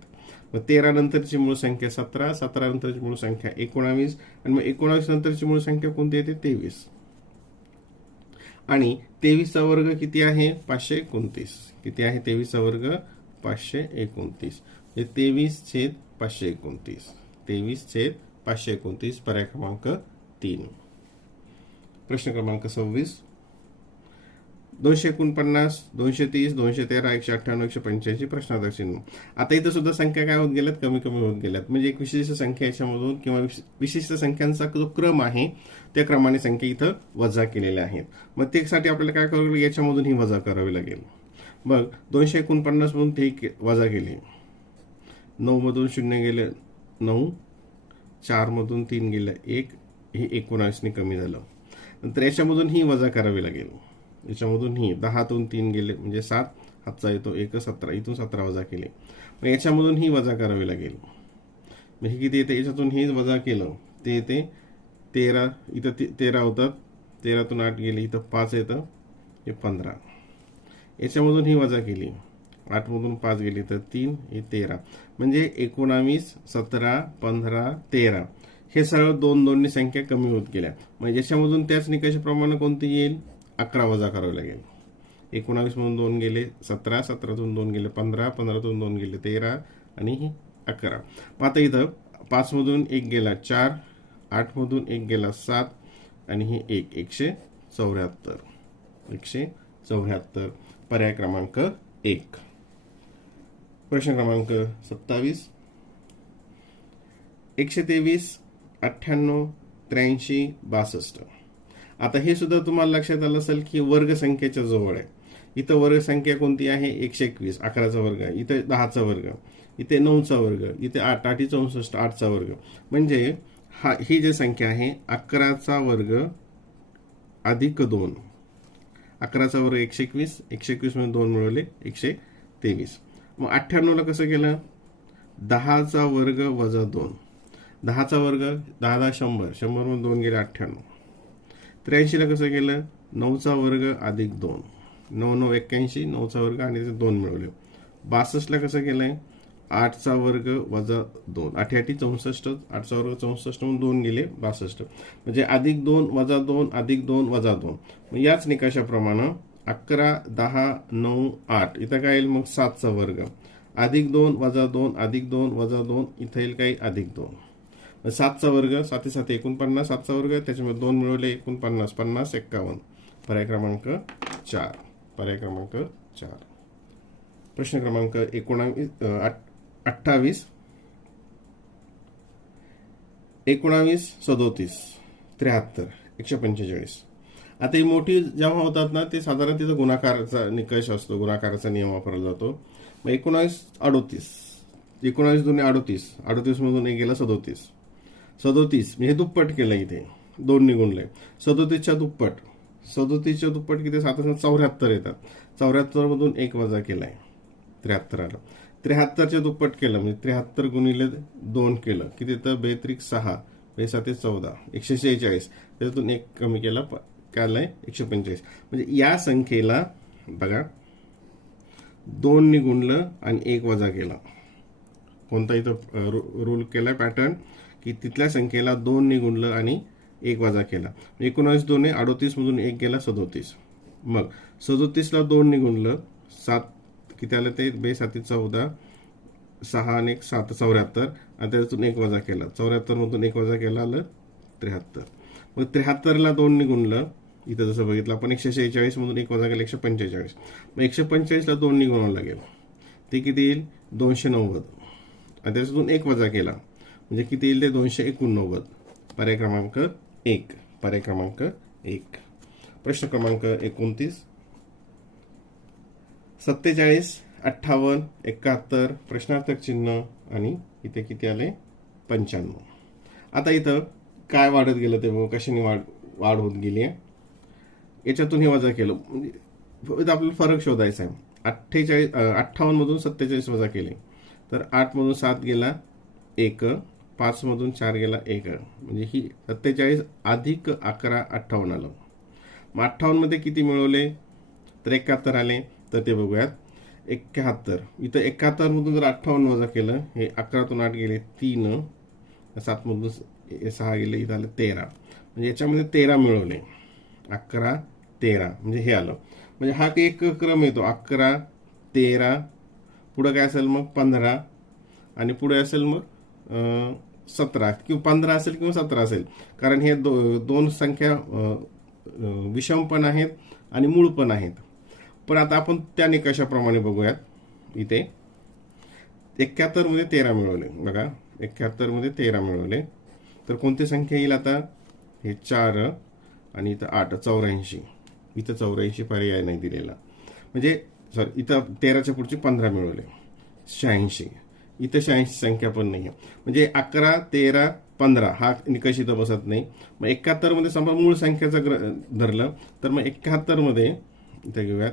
मग 13 नंतरची मूळ संख्या 17, 17 नंतरची मूळ संख्या 19 आणि मग 19 नंतरची मूळ संख्या कोणती येते? 23. आणि 23चा वर्ग किती आहे? 529. किती आहे 23चा वर्ग? 529. 23/529. 23/529 पर्याय क्रमांक 3. प्रश्न क्रमांक 26. 249, 230, 213, 198, 185 प्रश्नार्थ चिन्ह. आता इथं सुद्धा संख्या काय होत गेल्यात? कमी कमी होत गेल्यात. म्हणजे एक विशिष्ट संख्या याच्यामधून किंवा विशिष्ट संख्यांचा जो क्रम आहे त्या क्रमाने संख्या इथं वजा केलेल्या आहेत. मग त्यासाठी आपल्याला काय करावं लागेल? याच्यामधून ही वजा करावी लागेल. मग 249 मधून ते वजा केले, 9 मधून 0 गेले 9, 4 मधून 3 गेले 1, हे 19ने कमी झालं. नंतर याच्यामधून ही वजा करावी लागेल. याच्यामधून ही 10तून 3 गेले म्हणजे 7, हातचा येतो 1, 17, इथून 17 वजा केले. मग याच्यामधून ही वजा करावी लागेल. मग हे किती येते? याच्यातून ही वजा केलं ते येते 13, इथं 13 होतात, 13तून 8 गेले, इथं 5 येतं, हे 15. याच्यामधून ही वजा केली, 8 मधून 5 गेली तर 3, हे 13. म्हणजे 19, 17, 15, 13 हे सर्व 2 2 संख्या कमी होत गेल्या. मग याच्यामधून त्याच निकषाप्रमाणे कोणती येईल? 11 वजा करावे लागेल. 19 मधून 2 गेले 17, 17तून 2 गेले 15, 15तून 2 गेले 13 आणि 11. मग आता इथं 5 मधून 1 गेला 4, 8 मधून 1 गेला 7 आणि ही 1, 174. 174 पर्याय क्रमांक 1. प्रश्न क्रमांक 27. 123, 98, 83, 62. आता हे सुद्धा तुम्हाला लक्षात आलं असेल की वर्ग संख्येच्या जवळ आहे. इथं वर्ग संख्या कोणती आहे? 121, 11चा वर्ग. इथे 10चा वर्ग, इथे 9चा वर्ग, इथे 8, 8 64, 8चा वर्ग. म्हणजे ही जी संख्या आहे 11चा वर्ग अधिक 2. 11चा वर्ग 121, 121 मध्ये 2 मिळवले 123. मग 98ला कसं केलं? 10चा वर्ग वजा 2. 10चा वर्ग 10 10 100, 100 मधून 2 गेले 98. 83ला कसं केलं? 9चा वर्ग अधिक 2. 9 9 81, 9चा वर्ग आणि 2 मिळवले. 62ला कसं केलंय? 8चा वर्ग वजा 2. 8 8 64, 8चा वर्ग 64 म्हणून 2 गेले 62. म्हणजे अधिक 2 वजा 2 अधिक 2 वजा 2. मग याच निकषाप्रमाणे 11 10 9 8 इथं काय येईल? मग 7चा वर्ग अधिक 2 वजा 2 अधिक 2 वजा 2. इथं येईल काही? अधिक 2. 7चा वर्ग 7 7 49, 7चा वर्ग त्याच्यामध्ये 2 मिळवले 49, 50 51. पर्याय क्रमांक 4. पर्याय क्रमांक 4. प्रश्न क्रमांक 28 19 37 73 145. आता ही मोठी जेव्हा होतात ना ते साधारण तिथं गुणाकाराचा निकष असतो, गुणाकाराचा नियम वापरला जातो. मग 19 38, 19 2 38, 38 मधून 1 गेला 37. 37 म्हणजे दुप्पट केलं, इथे 2 निघूनलंय. 37च्या दुप्पट, 37च्या दुप्पट किती? 7 74 येतात. 74 मधून 1 वजा केलाय 73 आलं. 73च्या दुप्पट केलं म्हणजे 73 गुणिले 2 केलं किती? तर 42 6 7 14 146. त्याच्यातून 1 कमी केला काय आलंय? 145. म्हणजे या संख्येला बघा 2 ने गुणलं आणि 1 वजा केला. कोणता इथं रूल केलाय पॅटर्न की तिथल्या संख्येला 2 ने गुणलं आणि 1 वजा केला. 19 2 38 मधून 1 गेला 37. मग 37ला 2 ने गुणलं 7 किती आलं? ते 2 7 14, 6 आणि 1 7 74 आणि त्याच्यातून 1 वजा केला. 74 मधून 1 वजा केला आलं 73. मग 73ला 2 ने गुणलं, इथं जसं बघितलं आपण 146 मधून 1 वजा केला 145. मग 145ला 2 ने गुणावं लागेल, ते किती येईल? 290 आणि त्याच्यातून 1 वजा केला म्हणजे किती येईल? ते 289. पर्याय क्रमांक 1. पर्याय क्रमांक 1. प्रश्न क्रमांक 29 47 58 71 प्रश्नार्थक चिन्ह आणि इथे किती आले? 95. आता इथं काय वाढत गेलं ते बघू, कशाने वाढ होत गेली आहे. याच्यातून हे वजा केलं म्हणजे आपल्याला फरक शोधायचा आहे. 58 मधून 47 वजा केले तर 8 मधून 7 गेला 1, 5 मधून 4 गेला 1. म्हणजे ही 47 अधिक 11 58 आलं. मग 58 मध्ये किती मिळवले? तर 71 आले. तर ते बघूयात. 71 इथं 71 मधून जर 58 वजा केलं, हे 11तून 8 गेले 3, 7 मधून 6 गेले, इथं आले 13. म्हणजे याच्यामध्ये 13 मिळवले. 11 13 म्हणजे हे आलं. म्हणजे हा एक क्रम येतो 11 13, पुढे काय असेल मग 15 आणि पुढे असेल मग 17 किंवा 15 असेल किंवा 17 असेल. कारण हे दोन संख्या विषम पण आहेत आणि मूळ पण आहेत. पण आता आपण त्या निकषाप्रमाणे बघूयात. इथे 71 मध्ये 13 मिळवले बघा, 71 मध्ये 13 मिळवले तर कोणती संख्या येईल आता? हे 4 आणि इथं 8 84. इथं 84 पर्याय नाही दिलेला. म्हणजे सॉरी इथं 13च्या पुढचे 15 मिळवले 86. इथं 86 संख्या पण नाही आहे. म्हणजे 11 13 15 हा निकष इथं बसत नाही. मग 71 मध्ये समजा मूळ संख्याचं धरलं तर मग 71 मध्ये इथं घेऊयात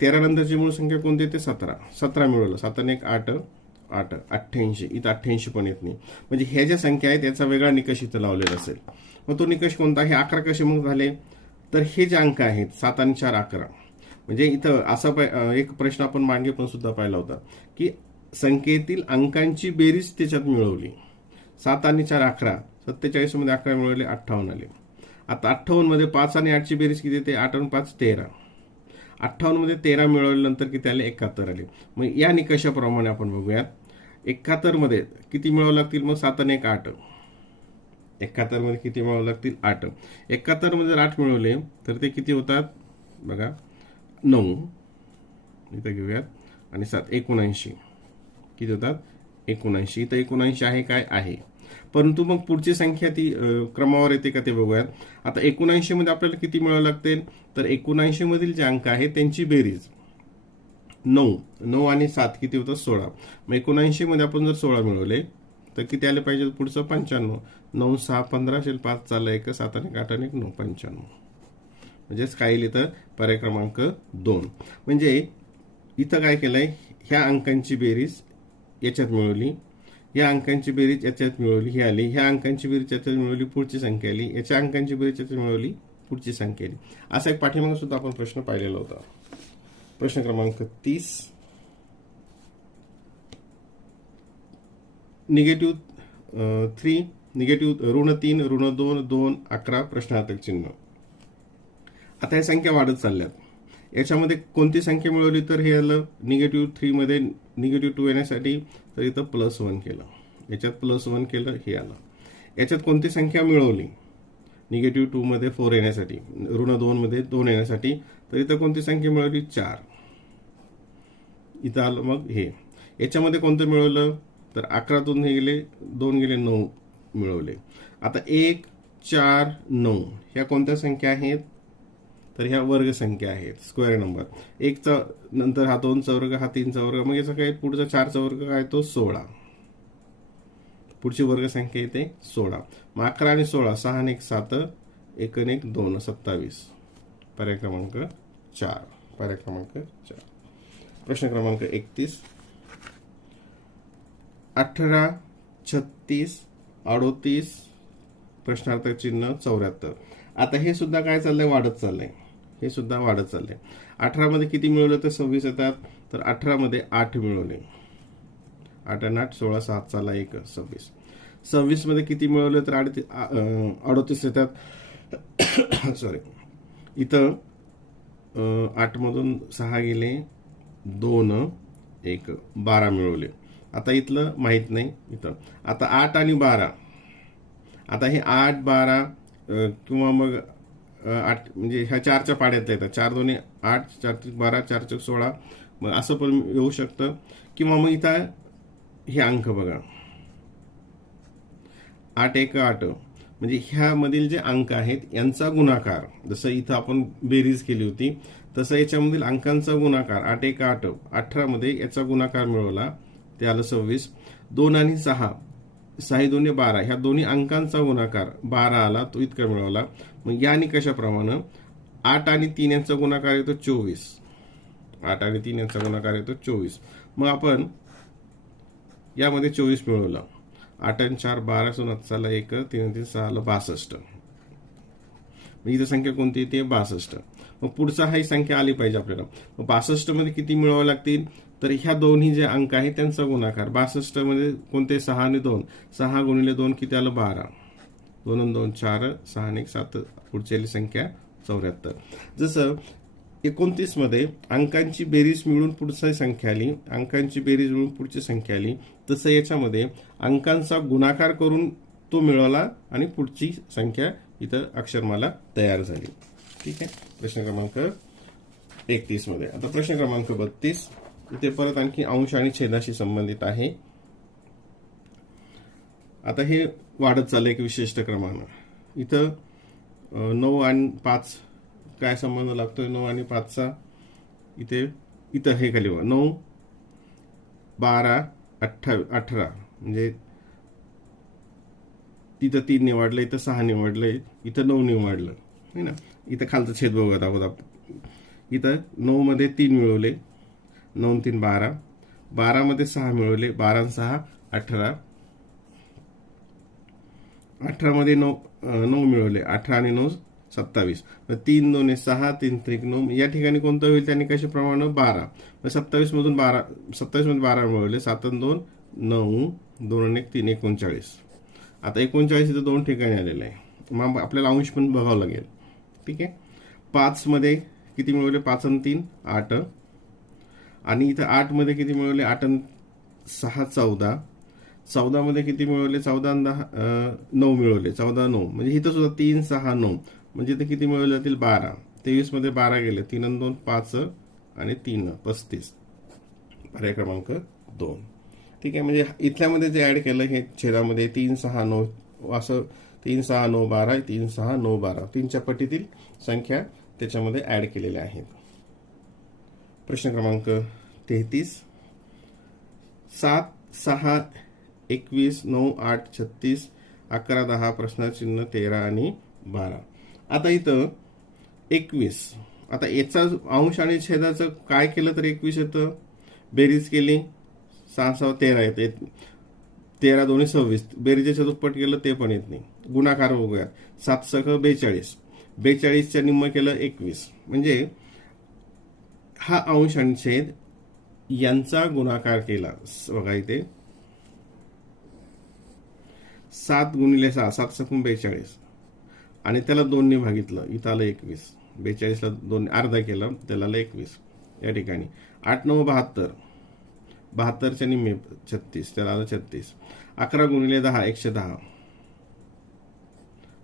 13 नंतरची मूळ संख्या कोणती? ते 17. 17 मिळवलं. 7 आणि 1 8 8 88. इथं 88 पण येत नाही. म्हणजे ह्या ज्या संख्या आहेत त्याचा वेगळा निकष इथं लावलेला असेल. मग तो निकष कोणता? हे 11 कसे मग झाले? तर हे जे अंक आहेत 7 आणि 4 11. म्हणजे इथं असा एक प्रश्न आपण मागे पण सुद्धा पाहिला होता की संख्येतील अंकांची बेरीज त्याच्यात मिळवली. 7 आणि 4 11, 47 मध्ये 11 मिळवले 58 आले. आता 58 मध्ये 5 आणि 8 ची बेरीज किती येते? 8 आणि 5 13. 58 मध्ये 13 मिळवल्यानंतर किती आले? 71 आले. मग या निकषाप्रमाणे आपण बघूयात. 71 मध्ये किती मिळवावं लागतील? मग 7 आणि 1 8. 71 मध्ये किती मिळवावं लागतील? 8. 71 मध्ये जर 8 मिळवले तर ते किती होतात? बघा 9 इथं घेऊयात आणि 7 79 किती होतात? 79. इथं 79 आहे काय? आहे. परंतु मग पुढची संख्या ती क्रमावर येते का ते बघूयात. आता 79 मध्ये आपल्याला किती मिळवावं लागतील, तर 79 मधील जे अंक आहेत त्यांची बेरीज 9 आणि 7 किती होतं 16. मग 79 मध्ये आपण जर 16 मिळवले तर किती आले पाहिजे पुढचं 95. 9 6 15 असेल, 5 चालला 1 7 आणि 8 आणि 9 95. म्हणजेच काय येईल इथं पर्याय क्रमांक 2. म्हणजे इथं काय केलंय, ह्या अंकांची बेरीज याच्यात मिळवली, या अंकांची बेरीज याच्यात मिळवली ही आली, ह्या अंकांची बेरीज याच्यात मिळवली पुढची संख्या आली, याच्या अंकांची बेरीज याच्यात मिळवली पुढची संख्या आली. असा एक पाठीमागे सुद्धा आपण प्रश्न पाहिलेला होता. प्रश्न क्रमांक 30. -3 -3 -2 2 11 प्रश्नार्थक चिन्ह. आता या संख्या वाढत चालल्यात. याच्यामध्ये कोणती संख्या मिळवली तर हे आलं -3 मध्ये -2 येण्यासाठी तर इथं +1 केलं, याच्यात +1 केलं हे आलं. याच्यात कोणती संख्या मिळवली -2 मध्ये 4 येण्यासाठी, -2 मध्ये 2 येण्यासाठी तर इथं कोणती संख्या मिळवली 4. इथं आलं मग हे. याच्यामध्ये कोणतं मिळवलं तर 11 हे गेले 2 गेले 9 मिळवले. आता 1 4 9 ह्या कोणत्या संख्या आहेत तर ह्या वर्ग संख्या आहेत, स्क्वेअर नंबर. 1 चा नंतर हा 2 चा वर्ग, हा 3 चा वर्ग, मग याचा काय पुढचा 4 चा वर्ग काय तो 16. पुढची वर्ग संख्या येते 16. मग 11 आणि 16 6 आणि 1 7 1 आणि 1 2 27. पर्याय क्रमांक 4. पर्याय क्रमांक 4. प्रश्न क्रमांक 31. 18 36 38 प्रश्नार्थक चिन्ह 74. आता हे सुद्धा काय चाललंय वाढत चाललंय, हे सुद्धा वाढत चाललंय. 18 मध्ये किती मिळवलं तर 26 येतात, तर 18 मध्ये 8 मिळवले, 8 आणि 8 16 7 चाला 1 26. 26 मध्ये किती मिळवलं तर 38 येतात. सॉरी, इथं 8 मधून 6 गेले 2 1 12 मिळवले. आता इथलं माहित नाही इथं. आता 8 आणि 12, आता हे 8 12 किंवा मग 8 म्हणजे ह्या 4च्या पाड्यातल्या येतात. 4 2 8 4 3 12 4 4 16, मग असं पण येऊ शकतं. किंवा मग इथं हे अंक बघा 8 1 8, म्हणजे ह्यामधील जे अंक आहेत यांचा गुणाकार, जसं इथं आपण बेरीज केली होती तसं याच्यामधील अंकांचा गुणाकार 8 1 8 18 मध्ये याचा गुणाकार मिळवला ते आलं 26. 2 आणि 6 6 2 12 ह्या दोन्ही अंकांचा गुणाकार 12 आला, तो इतका मिळवला. मग या निकषाप्रमाणे 8 आणि 3 यांचा गुणाकार येतो 24. 8 आणि 3 यांचा गुणाकार येतो 24. मग आपण यामध्ये 24 मिळवलं. 8 आणि 4 12 चाला 1 3 3 6 आलं 62. मग इथं संख्या कोणती येते 62. मग पुढचा ही संख्या आली पाहिजे आपल्याला. मग 62 मध्ये किती मिळवावं लागतील तर ह्या दोन्ही जे अंक आहेत त्यांचा गुणाकार. 62 मध्ये कोणते 6 आणि 2, 6 गुणिले 2 किती आलं 12, 2 आणि 2 4 6 आणि 1 7, पुढची संख्या 74. जसं 29 मध्ये अंकांची बेरीज मिळून पुढची संख्या आली, अंकांची बेरीज मिळून पुढची संख्या आली, तसं याच्यामध्ये अंकांचा गुणाकार करून तो मिळवला आणि पुढची संख्या इथं अक्षरमाला तयार झाली. ठीक आहे. प्रश्न क्रमांक 31 मध्ये. आता प्रश्न क्रमांक 32 इथे परत आणखी अंश आणि छेदाशी संबंधित आहे. आता हे वाढत चाललंय एक विशिष्ट क्रमानं. इथं 9 आणि 5 काय संबंध लागतोय 9 आणि 5चा, इथं हे खाली 9 12 18 म्हणजे तिथं 3 निवडलं, इथं 6 निवडलं, इथं 9 निवडलं है ना. इथं खालचं छेद बघत आहोत आपण. इथं 9 मध्ये 3 मिळवले, 9 3 12, 12 मध्ये 6 मिळवले, 12 आणि 6 18, 18 मध्ये 9 मिळवले, 18 आणि 9 27. 3 2 6 3 3 9, या ठिकाणी कोणतं होईल त्या निकषाप्रमाणे 12. 27 मधून 12, 27 मध्ये 12 मिळवले, 7 आणि 2 9, 2 आणि 1 3 39. आता 39 इथं 2 ठिकाणी आलेलं आहे. मग आपल्याला अंश पण बघावं लागेल. ठीक आहे. 5 मध्ये किती मिळवले 5 आणि 3 8, आणि इथं 8 मध्ये किती मिळवले 8 आणि 6 14, 14 मध्ये किती मिळवले 14 आणि 10 9 मिळवले, 14 9, म्हणजे इथं सुद्धा 3 6 9, म्हणजे इथं किती मिळवले जातील 12. 23 मध्ये 12 गेले, 3 आणि 2 5 आणि 3 35. पर्याय क्रमांक 2. ठीक आहे. म्हणजे इथल्यामध्ये जे ऍड केलं हे छेदामध्ये 3, 6, 9 असं 3, 6, 9, 12 3, 6, 9, 12 तीनच्या पटीतील संख्या त्याच्यामध्ये ऍड केलेल्या आहेत. प्रश्न क्रमांक 33. 7, 6, 21, 9, 8, 36, 11, 10 प्रश्नचिन्ह 13 आणि 12. आता इथं 21, आता याचा अंश आणि छेदाचं काय केलं तर 21 येतं. बेरीज केली 6, 6, 13 येते. 13 दोन्ही 26. बेरीजेच्या दुप्पट केलं ते पण येत नाही. गुणाकार बघूयात. 7 सह 42. 42च्या निम्म केलं 21. म्हणजे हा अंश आणि छेद यांचा गुणाकार केला. बघा इथे 7 गुणिले 6 7 सकून 42 आणि त्याला 2 ने भागितलं. इथं आलं 21. 42ला 2 अर्धा केलं त्याला आलं 21. या ठिकाणी 8, 9, 72. 72च्या निम्मे 36 त्याला आलं 36. 11 गुणिले 10 110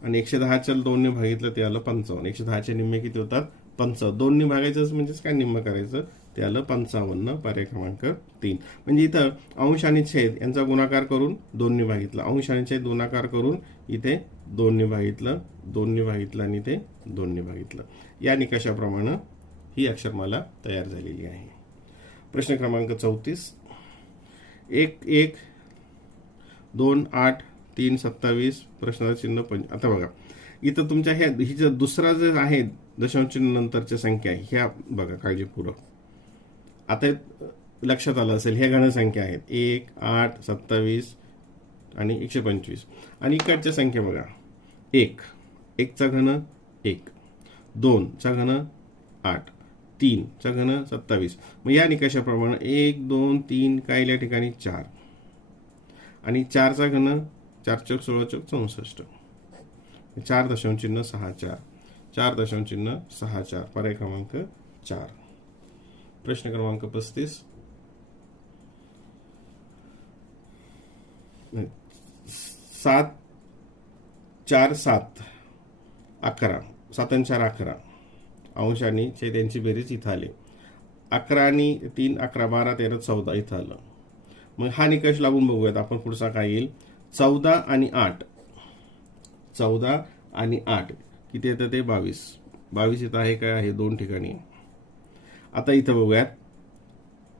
आणि 110च्या 2 ने भागितलं ते आलं 55. 110चे निम्मे किती होतात 55. 2 ने भागायचं म्हणजेच काय निम्म करायचं ते आलं 55. पर्याय क्रमांक 3. म्हणजे इथं अंश आणि छेद यांचा गुणाकार करून 2 ने भागितलं. अंश आणि छेद गुणाकार करून इथे 2 ने भागितलं. 2 ने भागितलं आणि इथे 2 ने भागितलं. या निकषाप्रमाणे ही अक्षरमाला तयार झालेली आहे. प्रश्न क्रमांक 34. 1, 1, 2, 8, 3, 27 प्रश्नाचं चिन्ह 5. आता बघा इथं तुमच्या ह्या हिचा दुसरा जे आहे दशांश चिन्ह नंतरच्या संख्या ह्या बघा काळजीपूर्वक. आता लक्षात आलं असेल ह्या घन संख्या आहेत 1, 8, 27 आणि 125. आणि इकडच्या संख्या बघा 1, 1 चा घन 1, 2 चा घन 8, 3 चा घन 27. मग या निकषाप्रमाणे 1, 2, 3 काय या ठिकाणी 4 आणि 4 चा घन 4 चौक 16 चौक 64. 4 दशांश चिन्ह 6 4. 4 दशांश चिन्ह 6 4. पर्याय क्रमांक 4. प्रश्न क्रमांक 35. 7, 4, 7 11. 7 आणि 4 11. अंश आणि छेद यांची बेरीज इथं आली. 11 आणि 3 11 12 13 14 इथं आलं. मग हा निकष लागून बघूयात आपण पुढचा काय येईल. 14 आणि 8. 14 आणि 8 किती येतं ते 22. 22 इथं आहे काय आहे 2 ठिकाणी. आता इथं बघूयात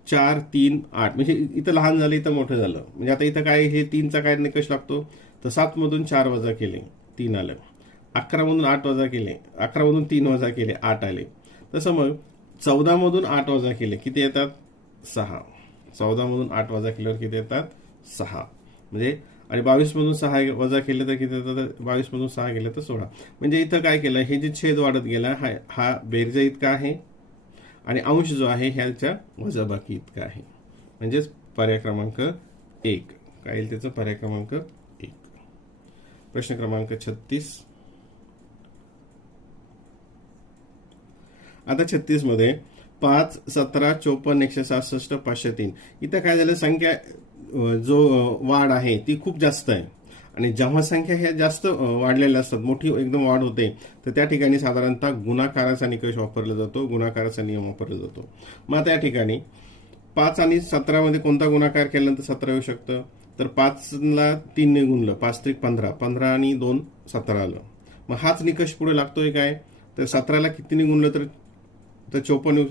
4, 3, 8 म्हणजे इथं लहान झालं इथं मोठं झालं. म्हणजे आता इथं काय हे 3चा काय निकष लागतो तर 7 मधून 4 वजा केले 3 आलं. 11 मधून 8 वजा केले 11 मधून 3 वजा केले 8 आले. तसं मग 14 मधून 8 वजा केले किती येतात 6. 14 मधून 8 वजा केल्यावर किती येतात 6. म्हणजे आणि 22 मधून 6 वजा केले तर किती येतात 22 मधून 6 गेले तर 16. म्हणजे इथं काय केलं हे जे छेद वाढत गेला हा बेरज इतका आहे आणि अंश जो आहे ह्याच्या वजाबाकी इतका आहे. म्हणजेच पर्याय क्रमांक 1 काय येईल त्याचं पर्याय क्रमांक 1. प्रश्न क्रमांक 36. आता 36 मध्ये 5, 17, 54, 167, 503 इथं काय झालं संख्या जो वाढ आहे ती खूप जास्त आहे आणि जेव्हा संख्या ह्या जास्त वाढलेल्या असतात मोठी एकदम वाढ होते तर त्या ठिकाणी साधारणतः गुणाकाराचा निकष वापरला जातो. गुणाकाराचा नियम वापरला जातो. मग आता या ठिकाणी 5 आणि 17 मध्ये कोणता गुणाकार केल्यानंतर 17 येऊ शकतं तर 5ला 3 ने गुणलं 5 त्रिक 15 15 आणि 2 17 आलं. मग हाच निकष पुढे लागतोय काय तर 17ला कितीने गुणलं तर 54 येऊ.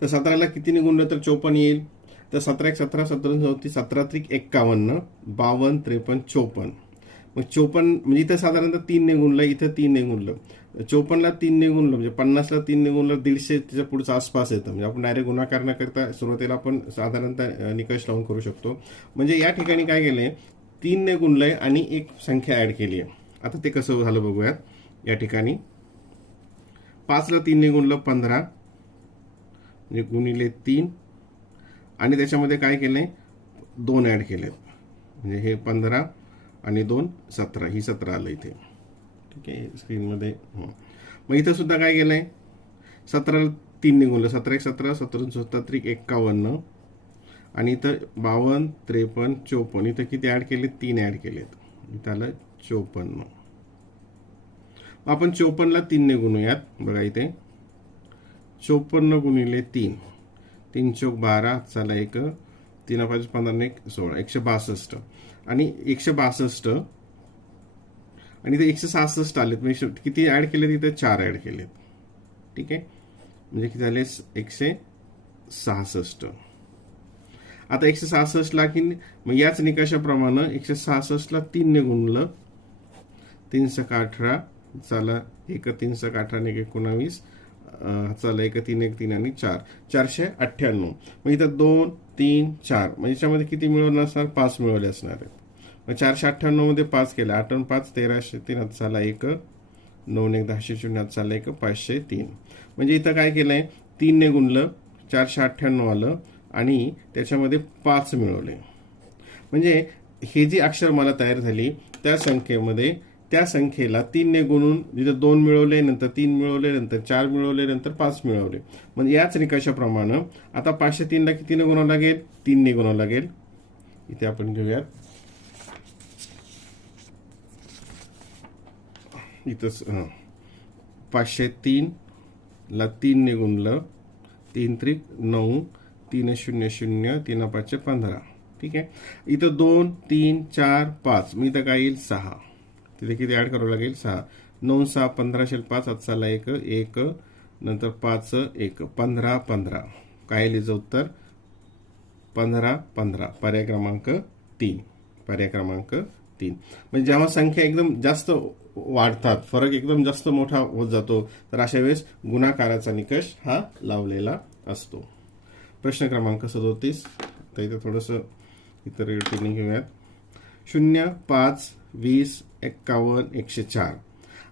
तर 17ला कितीने गुणलं तर 54 येईल. तर 17 1 17 17 34 17 त्रिक 51 52 53 54. मग 54 म्हणजे इथं साधारणतः 3 ने गुणलं इथं 3 ने गुणलं. 54ला 3 ने गुणलं म्हणजे 50ला 3 ने गुणलं 150 त्याच्या पुढचं आसपास येतं. म्हणजे आपण डायरेक्ट गुणाकार न करता सुरुवातीला आपण साधारणतः निकष लावून करू शकतो. म्हणजे या ठिकाणी काय केलंय 3 ने गुणलंय आणि एक संख्या ऍड केली आहे. आता ते कसं झालं बघूयात. या ठिकाणी 5ला 3 ने गुणलं 15 म्हणजे गुणिले 3 आणि त्याच्यामध्ये काय केलंय 2 ऍड केलेत म्हणजे हे 15 आणि 2 17 ही 17 आलं इथे. ठीक आहे स्क्रीनमध्ये. मग इथं सुद्धा काय केलंय 17ला 3 ने गुणलं 17 1 17 17 17 त्रिक 51 आणि इथं 52 53 54 इथं किती ऍड केले 3 ऍड केलेत. इथं आलं 54. आपण 54ला 3 ने गुणूयात. बघा इथे 54 गुणिले 3 3 चौक 12, चला 1, 3 5 15 1 16, 162 आणि 162 आणि इथे 166 आलेत. म्हणजे किती ऍड केले तिथे 4 ऍड केलेत. ठीक आहे, म्हणजे किती झाले 166. आता 166 ला की मग याच निकषाप्रमाणे 166 ला 3 ने गुणलं, 3 सक 18, चला 1 3 सक 18 ने 19, चला 1 3 1 3 आणि 4, 498. मग इथं 2 3 4 म्हणजे याच्यामध्ये किती मिळवले असणार, 5 मिळवले असणार आहेत. मग 498 मध्ये 5 केले, 8 आणि 5 1303, चला 1 9 1 10 चला 1 503. म्हणजे इथं काय केलंय, 3 ने गुणलं, 498 आलं आणि त्याच्यामध्ये 5 मिळवले. म्हणजे हे जी अक्षर मला तयार झाली त्या संख्येमध्ये, त्या संख्येला 3 ने गुणून जिथे 2 मिळवले, नंतर 3 मिळवले, नंतर 4 मिळवले, नंतर 5 मिळवले. म्हणजे याच निकषाप्रमाणे आता 503 ला कितीने गुणावं लागेल, 3 ने गुणावं लागेल. इथे आपण घेऊयात, इथंच 503 ला 3 ने गुणलं, 3 त्रिक 9, 3 0 0, 3 5 15. ठीक आहे, इथं 2 3 4 5, मी इथं काय येईल 6, तिथे किती ऍड करावं लागेल 6, 9 6 15 5, चला 1 1, नंतर 5 1 15 15, काय येईल उत्तर 15 15. पर्याय क्रमांक 3, पर्याय क्रमांक 3. म्हणजे जेव्हा संख्या एकदम जास्त वाढतात, फरक एकदम जास्त मोठा होत जातो, तर अशा वेळेस गुणाकाराचा निकष हा लावलेला असतो. प्रश्न क्रमांक 37, तर इथं थोडंसं इतर रीतीने घेऊयात. 0 5 20 51 104.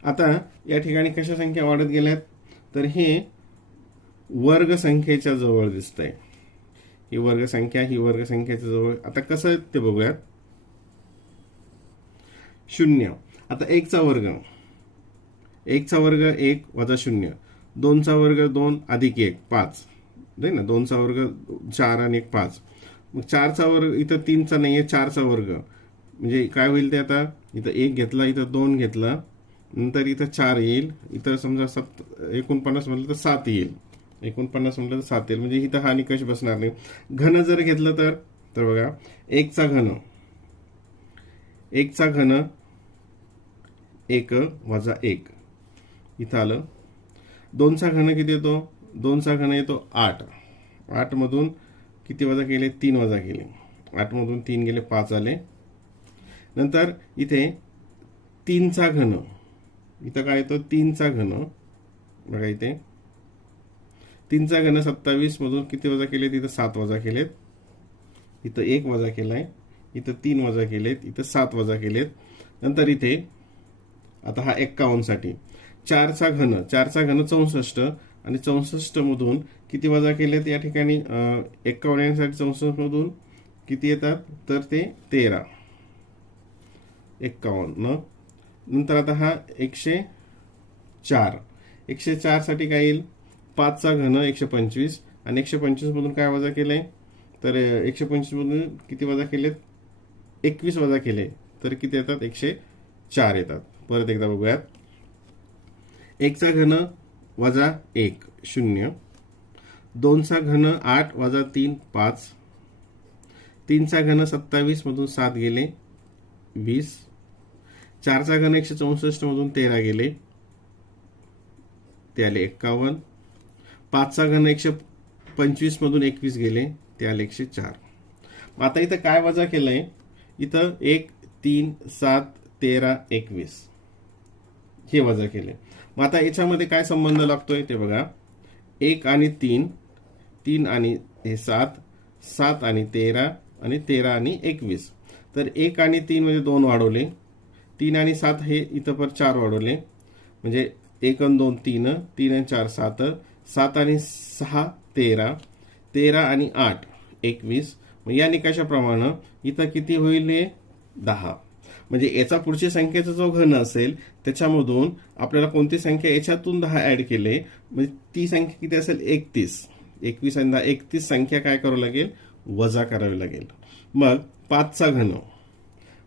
आता या ठिकाणी कशा संख्या वाढत गेल्यात, तर हे वर्ग संख्येच्या जवळ दिसतंय. ही वर्ग संख्या, ही वर्ग संख्येच्या जवळ. आता कसं ते बघूयात. 0, आता 1 चा वर्ग, 1 चा वर्ग 1 वजा 0, 2 चा वर्ग 2 अधिक 1 5, नाही ना, 2 चा वर्ग 4 आणि 1 5. मग 4 चा वर्ग, इथं 3 चा नाहीये, 4 चा वर्ग म्हणजे काय होईल ते, आता इथं 1 घेतला, इथं 2 घेतला, नंतर इथं 4 येईल, इथं समजा 49 म्हटलं तर 7 येईल, 49 म्हटलं तर 7 येईल. म्हणजे इथं हा निकष बसणार नाही. घन जर घेतलं तर बघा, 1 चा घन, 1 चा घन 1 वजा 1 इथं आलं. 2 चा घन किती येतो, 2 चा घन येतो 8, 8 मधून किती वजा केले, 3 वजा केले, 8 मधून 3 गेले, 5 आले. नंतर इथे 3 चा घन, इथं काय येतो 3 चा घन, बघा इथे 3 चा घन 27 मधून किती वजा केले, इथं 7 वजा केलेत, इथं 1 वजा केलाय, इथं 3 वजा केलेत, इथं 7 वजा केलेत. नंतर इथे आता हा 51 साठी 4 चा घन, 4 चा घन 64 आणि 64 मधून किती वजा केलेत या ठिकाणी, 51 साठी 64 मधून किती येतात, तर ते 13, 51. नंतर आता हा 104, 104 साठी काय येईल, 5 चा घन 125 आणि 125 मधून काय वजा केलंय, तर 125 मधून किती वजा केलेत, 21 वजा केले, तर किती येतात, 104 येतात. परत एकदा बघूयात. 1 चा घन वजा 1 0, 2 चा घन 8 वजा 3 5, 3 चा घन 27 मधून 7 गेले 20, 4 चा घन 164 मधून 13 गेले, ते आले 51, 5 चा घन 125 मधून 21 गेले, ते आले 104. आता इथं काय वजा केलंय, इथं 1 3 7 13 21 हे वजा केले. मग आता याच्यामध्ये काय संबंध लागतोय ते बघा, 1 आणि 3, 3 आणि हे 7, 7 आणि 13 आणि 13 आणि 21. तर 1 आणि 3 म्हणजे 2 वाढवले, 3 आणि 7 हे इथं पर 4 वाढवले, म्हणजे 1 आणि 2 3, 3 आणि 4 7, 7 आणि 6 13, 13 आणि 8 21. मग या निकषाप्रमाणे इथं किती होईल, हे 10. म्हणजे याचा पुढची संख्येचा जो घन असेल त्याच्यामधून आपल्याला कोणती संख्या याच्यातून 10 ऍड केले, म्हणजे ती संख्या किती असेल, 31. 21 आणि 10 31 संख्या काय करावं लागेल, वजा करावी लागेल. मग 5 चा घन,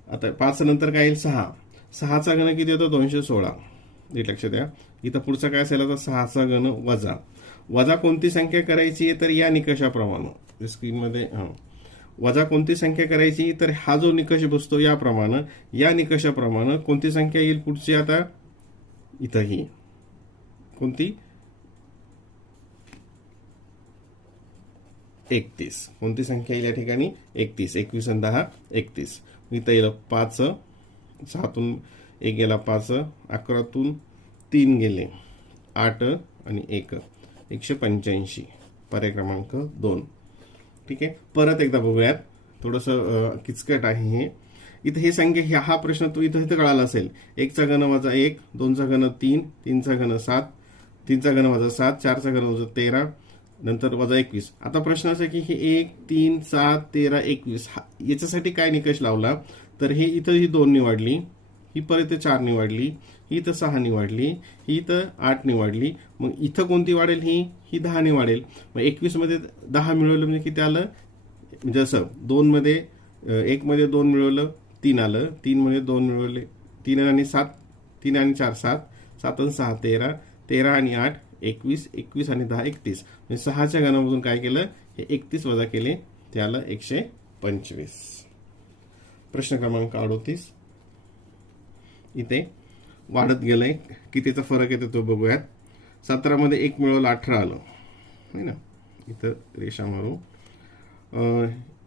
आता 5 नंतर काय येईल 6, 6 चा घन किती येतो 216, नीट लक्ष द्या. इथं पुढचा काय असेल, आता 6 चा घन वजा वजा कोणती संख्या करायची आहे तर या निकषाप्रमाणे स्क्रीनमध्ये वजा कोणती संख्या करायची तर हा जो निकष बसतो याप्रमाणे या निकषाप्रमाणे कोणती संख्या येईल पुढची आता इथं ही कोणती 31 कोणती संख्या येईल या ठिकाणी 31 21 आणि 10 31 इथं येईल 5 6तून 1 गेला 5 11तून 3 गेले 8 आणि 1 185 पर्याय क्रमांक 2 ठीक आहे परत एकदा बघूयात थोडंसं किचकट आहे हे इथं हे संख्या हा प्रश्न तो इथं कळाला असेल 1 चा घन वजा 1 2 चा घन 3 3 चा घन 7 3 चा घन वजा 7 4 चा घन वजा 13 नंतर वजा 21 आता प्रश्न असा की हे 1 3 7 13 21 याच्यासाठी काय निकष लावला तर हे इथं ही 2 निवडली ही परत 4 निवडली ही इथं 6 निवडली ही इथं 8 निवडली मग इथं कोणती वाढेल ही 10 निवडेल मग 21 मध्ये 10 मिळवलं म्हणजे किती आलं म्हणजे असं 2 मध्ये 1 मध्ये 2 मिळवलं 3 आलं 3 मध्ये 2 मिळवले 3 आणि 7 3 आणि 4 7 7 आणि 6 13 13 आणि 8 21 21 आणि 10 31 म्हणजे 6च्या घनामधून काय केलं हे 31 वजा केले ते आलं 125 प्रश्न क्रमांक 38 इथे वाढत गेलंय कितीचा फरक येतो तो बघूयात 17 मध्ये 1 मिळवलं 18 आलं है ना इथं रेषा मारू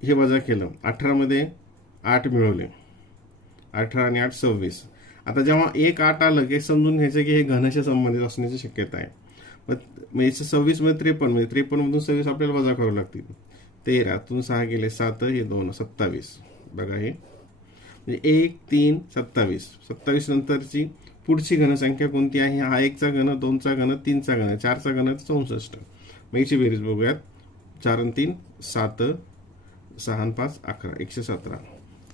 हे वजा केलं 18 मध्ये 8 मिळवले 18 आणि 8 26 आता जेव्हा 1 8 आलं की समजून घ्यायचं की हे घनाच्या संबंधित असण्याची शक्यता आहे मग याचं 26 मध्ये 53 म्हणजे 53 मधून 26 आपल्याला वजा करावं लागतील 13 तून 6 गेले 7 हे 2 27 बघा हे म्हणजे 1 3 27 27 नंतरची पुढची घनसंख्या कोणती आहे हा 1 चा घन 2 चा घन 3 चा घन 4 चा घन 64 मग याची बेरीज बघूयात 4 आणि 3 7 6 आणि 5 11 117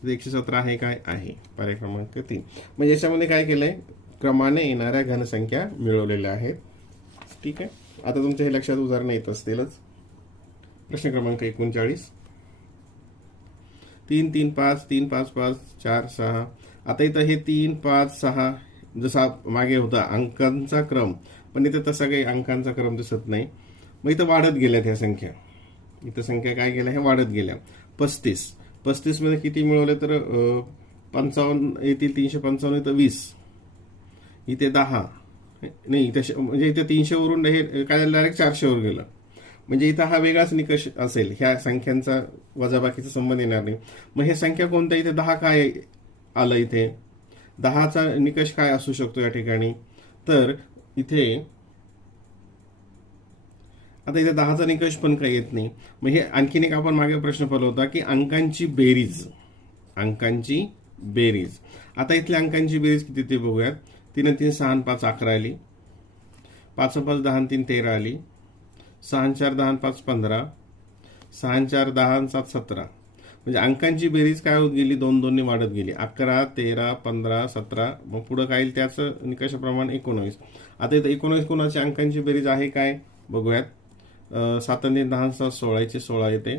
117 आहे काय आहे पर्याय क्रमांक 3 म्हणजे याच्यामध्ये काय केलंय क्रमाने येणाऱ्या घनसंख्या मिळवलेल्या आहेत ठीक आहे आता तुमच्या हे लक्षात उदाहरणं येत असतीलच प्रश्न क्रमांक 39 3 3 5 3 5 5 4 6 आता इथं हे 3 5 6 जसा मागे होता अंकांचा क्रम पण इथं तसा काही अंकांचा क्रम दिसत नाही मग इथं वाढत गेल्यात ह्या संख्या इथं संख्या काय गेल्या ह्या वाढत गेल्या 35 मध्ये किती मिळवले तर 55 येतील 355 इथं 20 इथे 10 नाही इथे म्हणजे इथे 300 वरून हे काय झालं डायरेक्ट 400 वर गेलं म्हणजे इथं हा वेगळाच निकष असेल ह्या संख्यांचा वजाबाकीचा संबंध येणार नाही मग हे संख्या कोणत्या इथे 10 काय आलं इथे 10चा निकष काय असू शकतो या ठिकाणी तर इथे आता इथे 10चा निकष पण काही येत नाही मग हे आणखीन एक आपण मागे प्रश्न पाहिला होता की अंकांची बेरीज आता इथल्या अंकांची बेरीज किती ते बघूयात 3 आणि 3 6 आणि 5 11 आली 5 5 10 आणि 3 13 आली 6 आणि 4 10 आणि 5 15 6 आणि 4 10 आणि 7 17 म्हणजे अंकांची बेरीज काय होत गेली 2 2 ने वाढत गेली 11 13 15 17 मग पुढे काय येईल त्याच निकषाप्रमाणे 19 आता इथे 19 कोणाची अंकांची बेरीज आहे काय बघूयात 7 आणि 10 आणि 7 16 चे 16 येते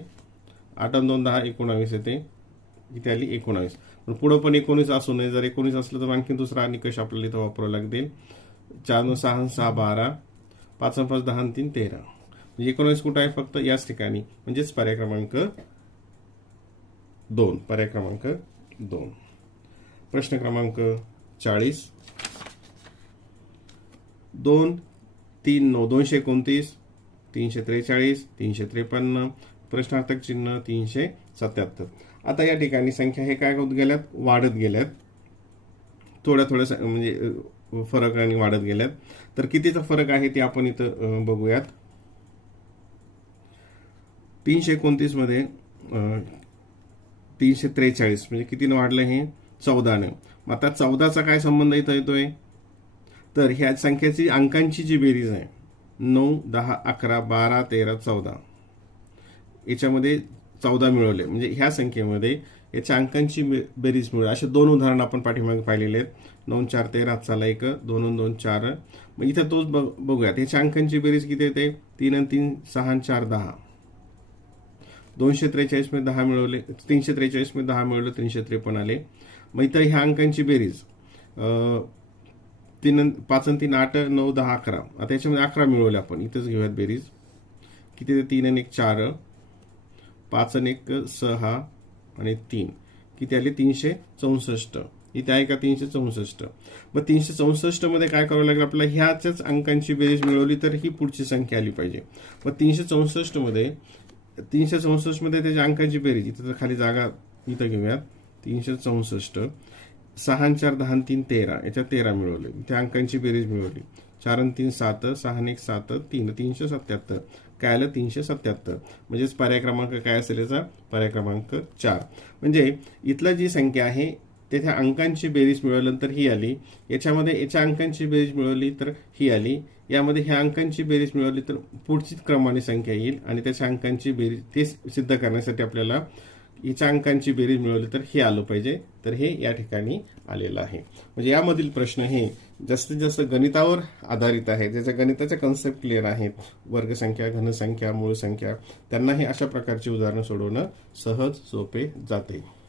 8 आणि 2 10 19 येते इथे आली 19 पण पुढे पण 19 असू नये जर 19 असलं तर आणखी दुसरा निकष आपल्याला इथं वापरावा लागेल 4 आणि 6 आणि 6 12 5 आणि 5 10 आणि 3 13 म्हणजे 19 कुठं आहे फक्त याच ठिकाणी म्हणजेच पर्याय क्रमांक 2 पर्याय क्रमांक 2 प्रश्न क्रमांक 40 2 3 9 229 343 353 प्रश्नार्थक चिन्ह 377 आता या ठिकाणी संख्या हे काय होत गेल्यात वाढत गेल्यात थोड्या म्हणजे फरक आणि वाढत गेल्यात तर कितीचा फरक आहे ते आपण इथं बघूयात 329 मध्ये 343 म्हणजे कितीनं वाढलं हे 14ने मग आता 14चा काय संबंध इथं येतोय तर ह्या संख्याची अंकांची जी बेरीज आहे 9 10 11 12 13 14 याच्यामध्ये 14 मिळवले म्हणजे ह्या संख्येमध्ये याच्या अंकांची बेरीज मिळवली असे 2 उदाहरण आपण पाठीमागे पाहिलेले आहेत 9 4 13 चला 1 2 आणि 2 4 मग इथं तोच बघूयात याच्या अंकांची बेरीज किती येते 3 आणि 3 6 आणि 4 10 243 मध्ये 10 मिळवले 343 मध्ये 10 मिळवले 353 आले मग इथं ह्या अंकांची बेरीज 5 आणि 3 8 9 10 11. आता याच्यामध्ये 11 मिळवले आपण, इथंच घेऊयात बेरीज. किती? 3 आणि 1 4, 5 आणि 1 6 आणि 3 किती आले? 364. इथे आहे का 364? मग 364 मध्ये काय करावं लागेल आपल्याला? ह्याच्याच अंकांची बेरीज मिळवली तर ही पुढची संख्या आली पाहिजे. मग 364 मध्ये त्याच्या अंकांची बेरीज, इथं तर खाली जागा इथं घेऊयात. 364 6 आणि 4 10 आणि 3 13, याच्यात 13 मिळवले. त्या अंकांची बेरीज मिळवली. 4 आणि 3 7, 6 आणि 1 7 3, 377. काय आलं? 377. म्हणजेच पर्याय क्रमांक काय असेल याचा? पर्याय क्रमांक 4. म्हणजे इथला जी संख्या आहे तेथे अंकांची बेरीज मिळवल्यानंतर ही आली. याच्यामध्ये याच्या अंकांची बेरीज मिळवली तर ही आली. यामध्ये ह्या अंकांची बेरीज मिळवली तर पुढची क्रमाने संख्या येईल आणि त्याच्या अंकांची बेरीज ते सिद्ध करण्यासाठी आपल्याला हिच्या अंकांची बेरीज मिळवली तर हे आलं पाहिजे. तर हे या ठिकाणी आलेलं आहे. म्हणजे यामधील प्रश्न हे जास्तीत जास्त गणितावर आधारित आहे. ज्याच्या गणिताच्या कन्सेप्ट क्लिअर आहेत, वर्गसंख्या, घनसंख्या, मूळ संख्या, त्यांना हे अशा प्रकारची उदाहरणं सोडवणं सहज सोपे जाते.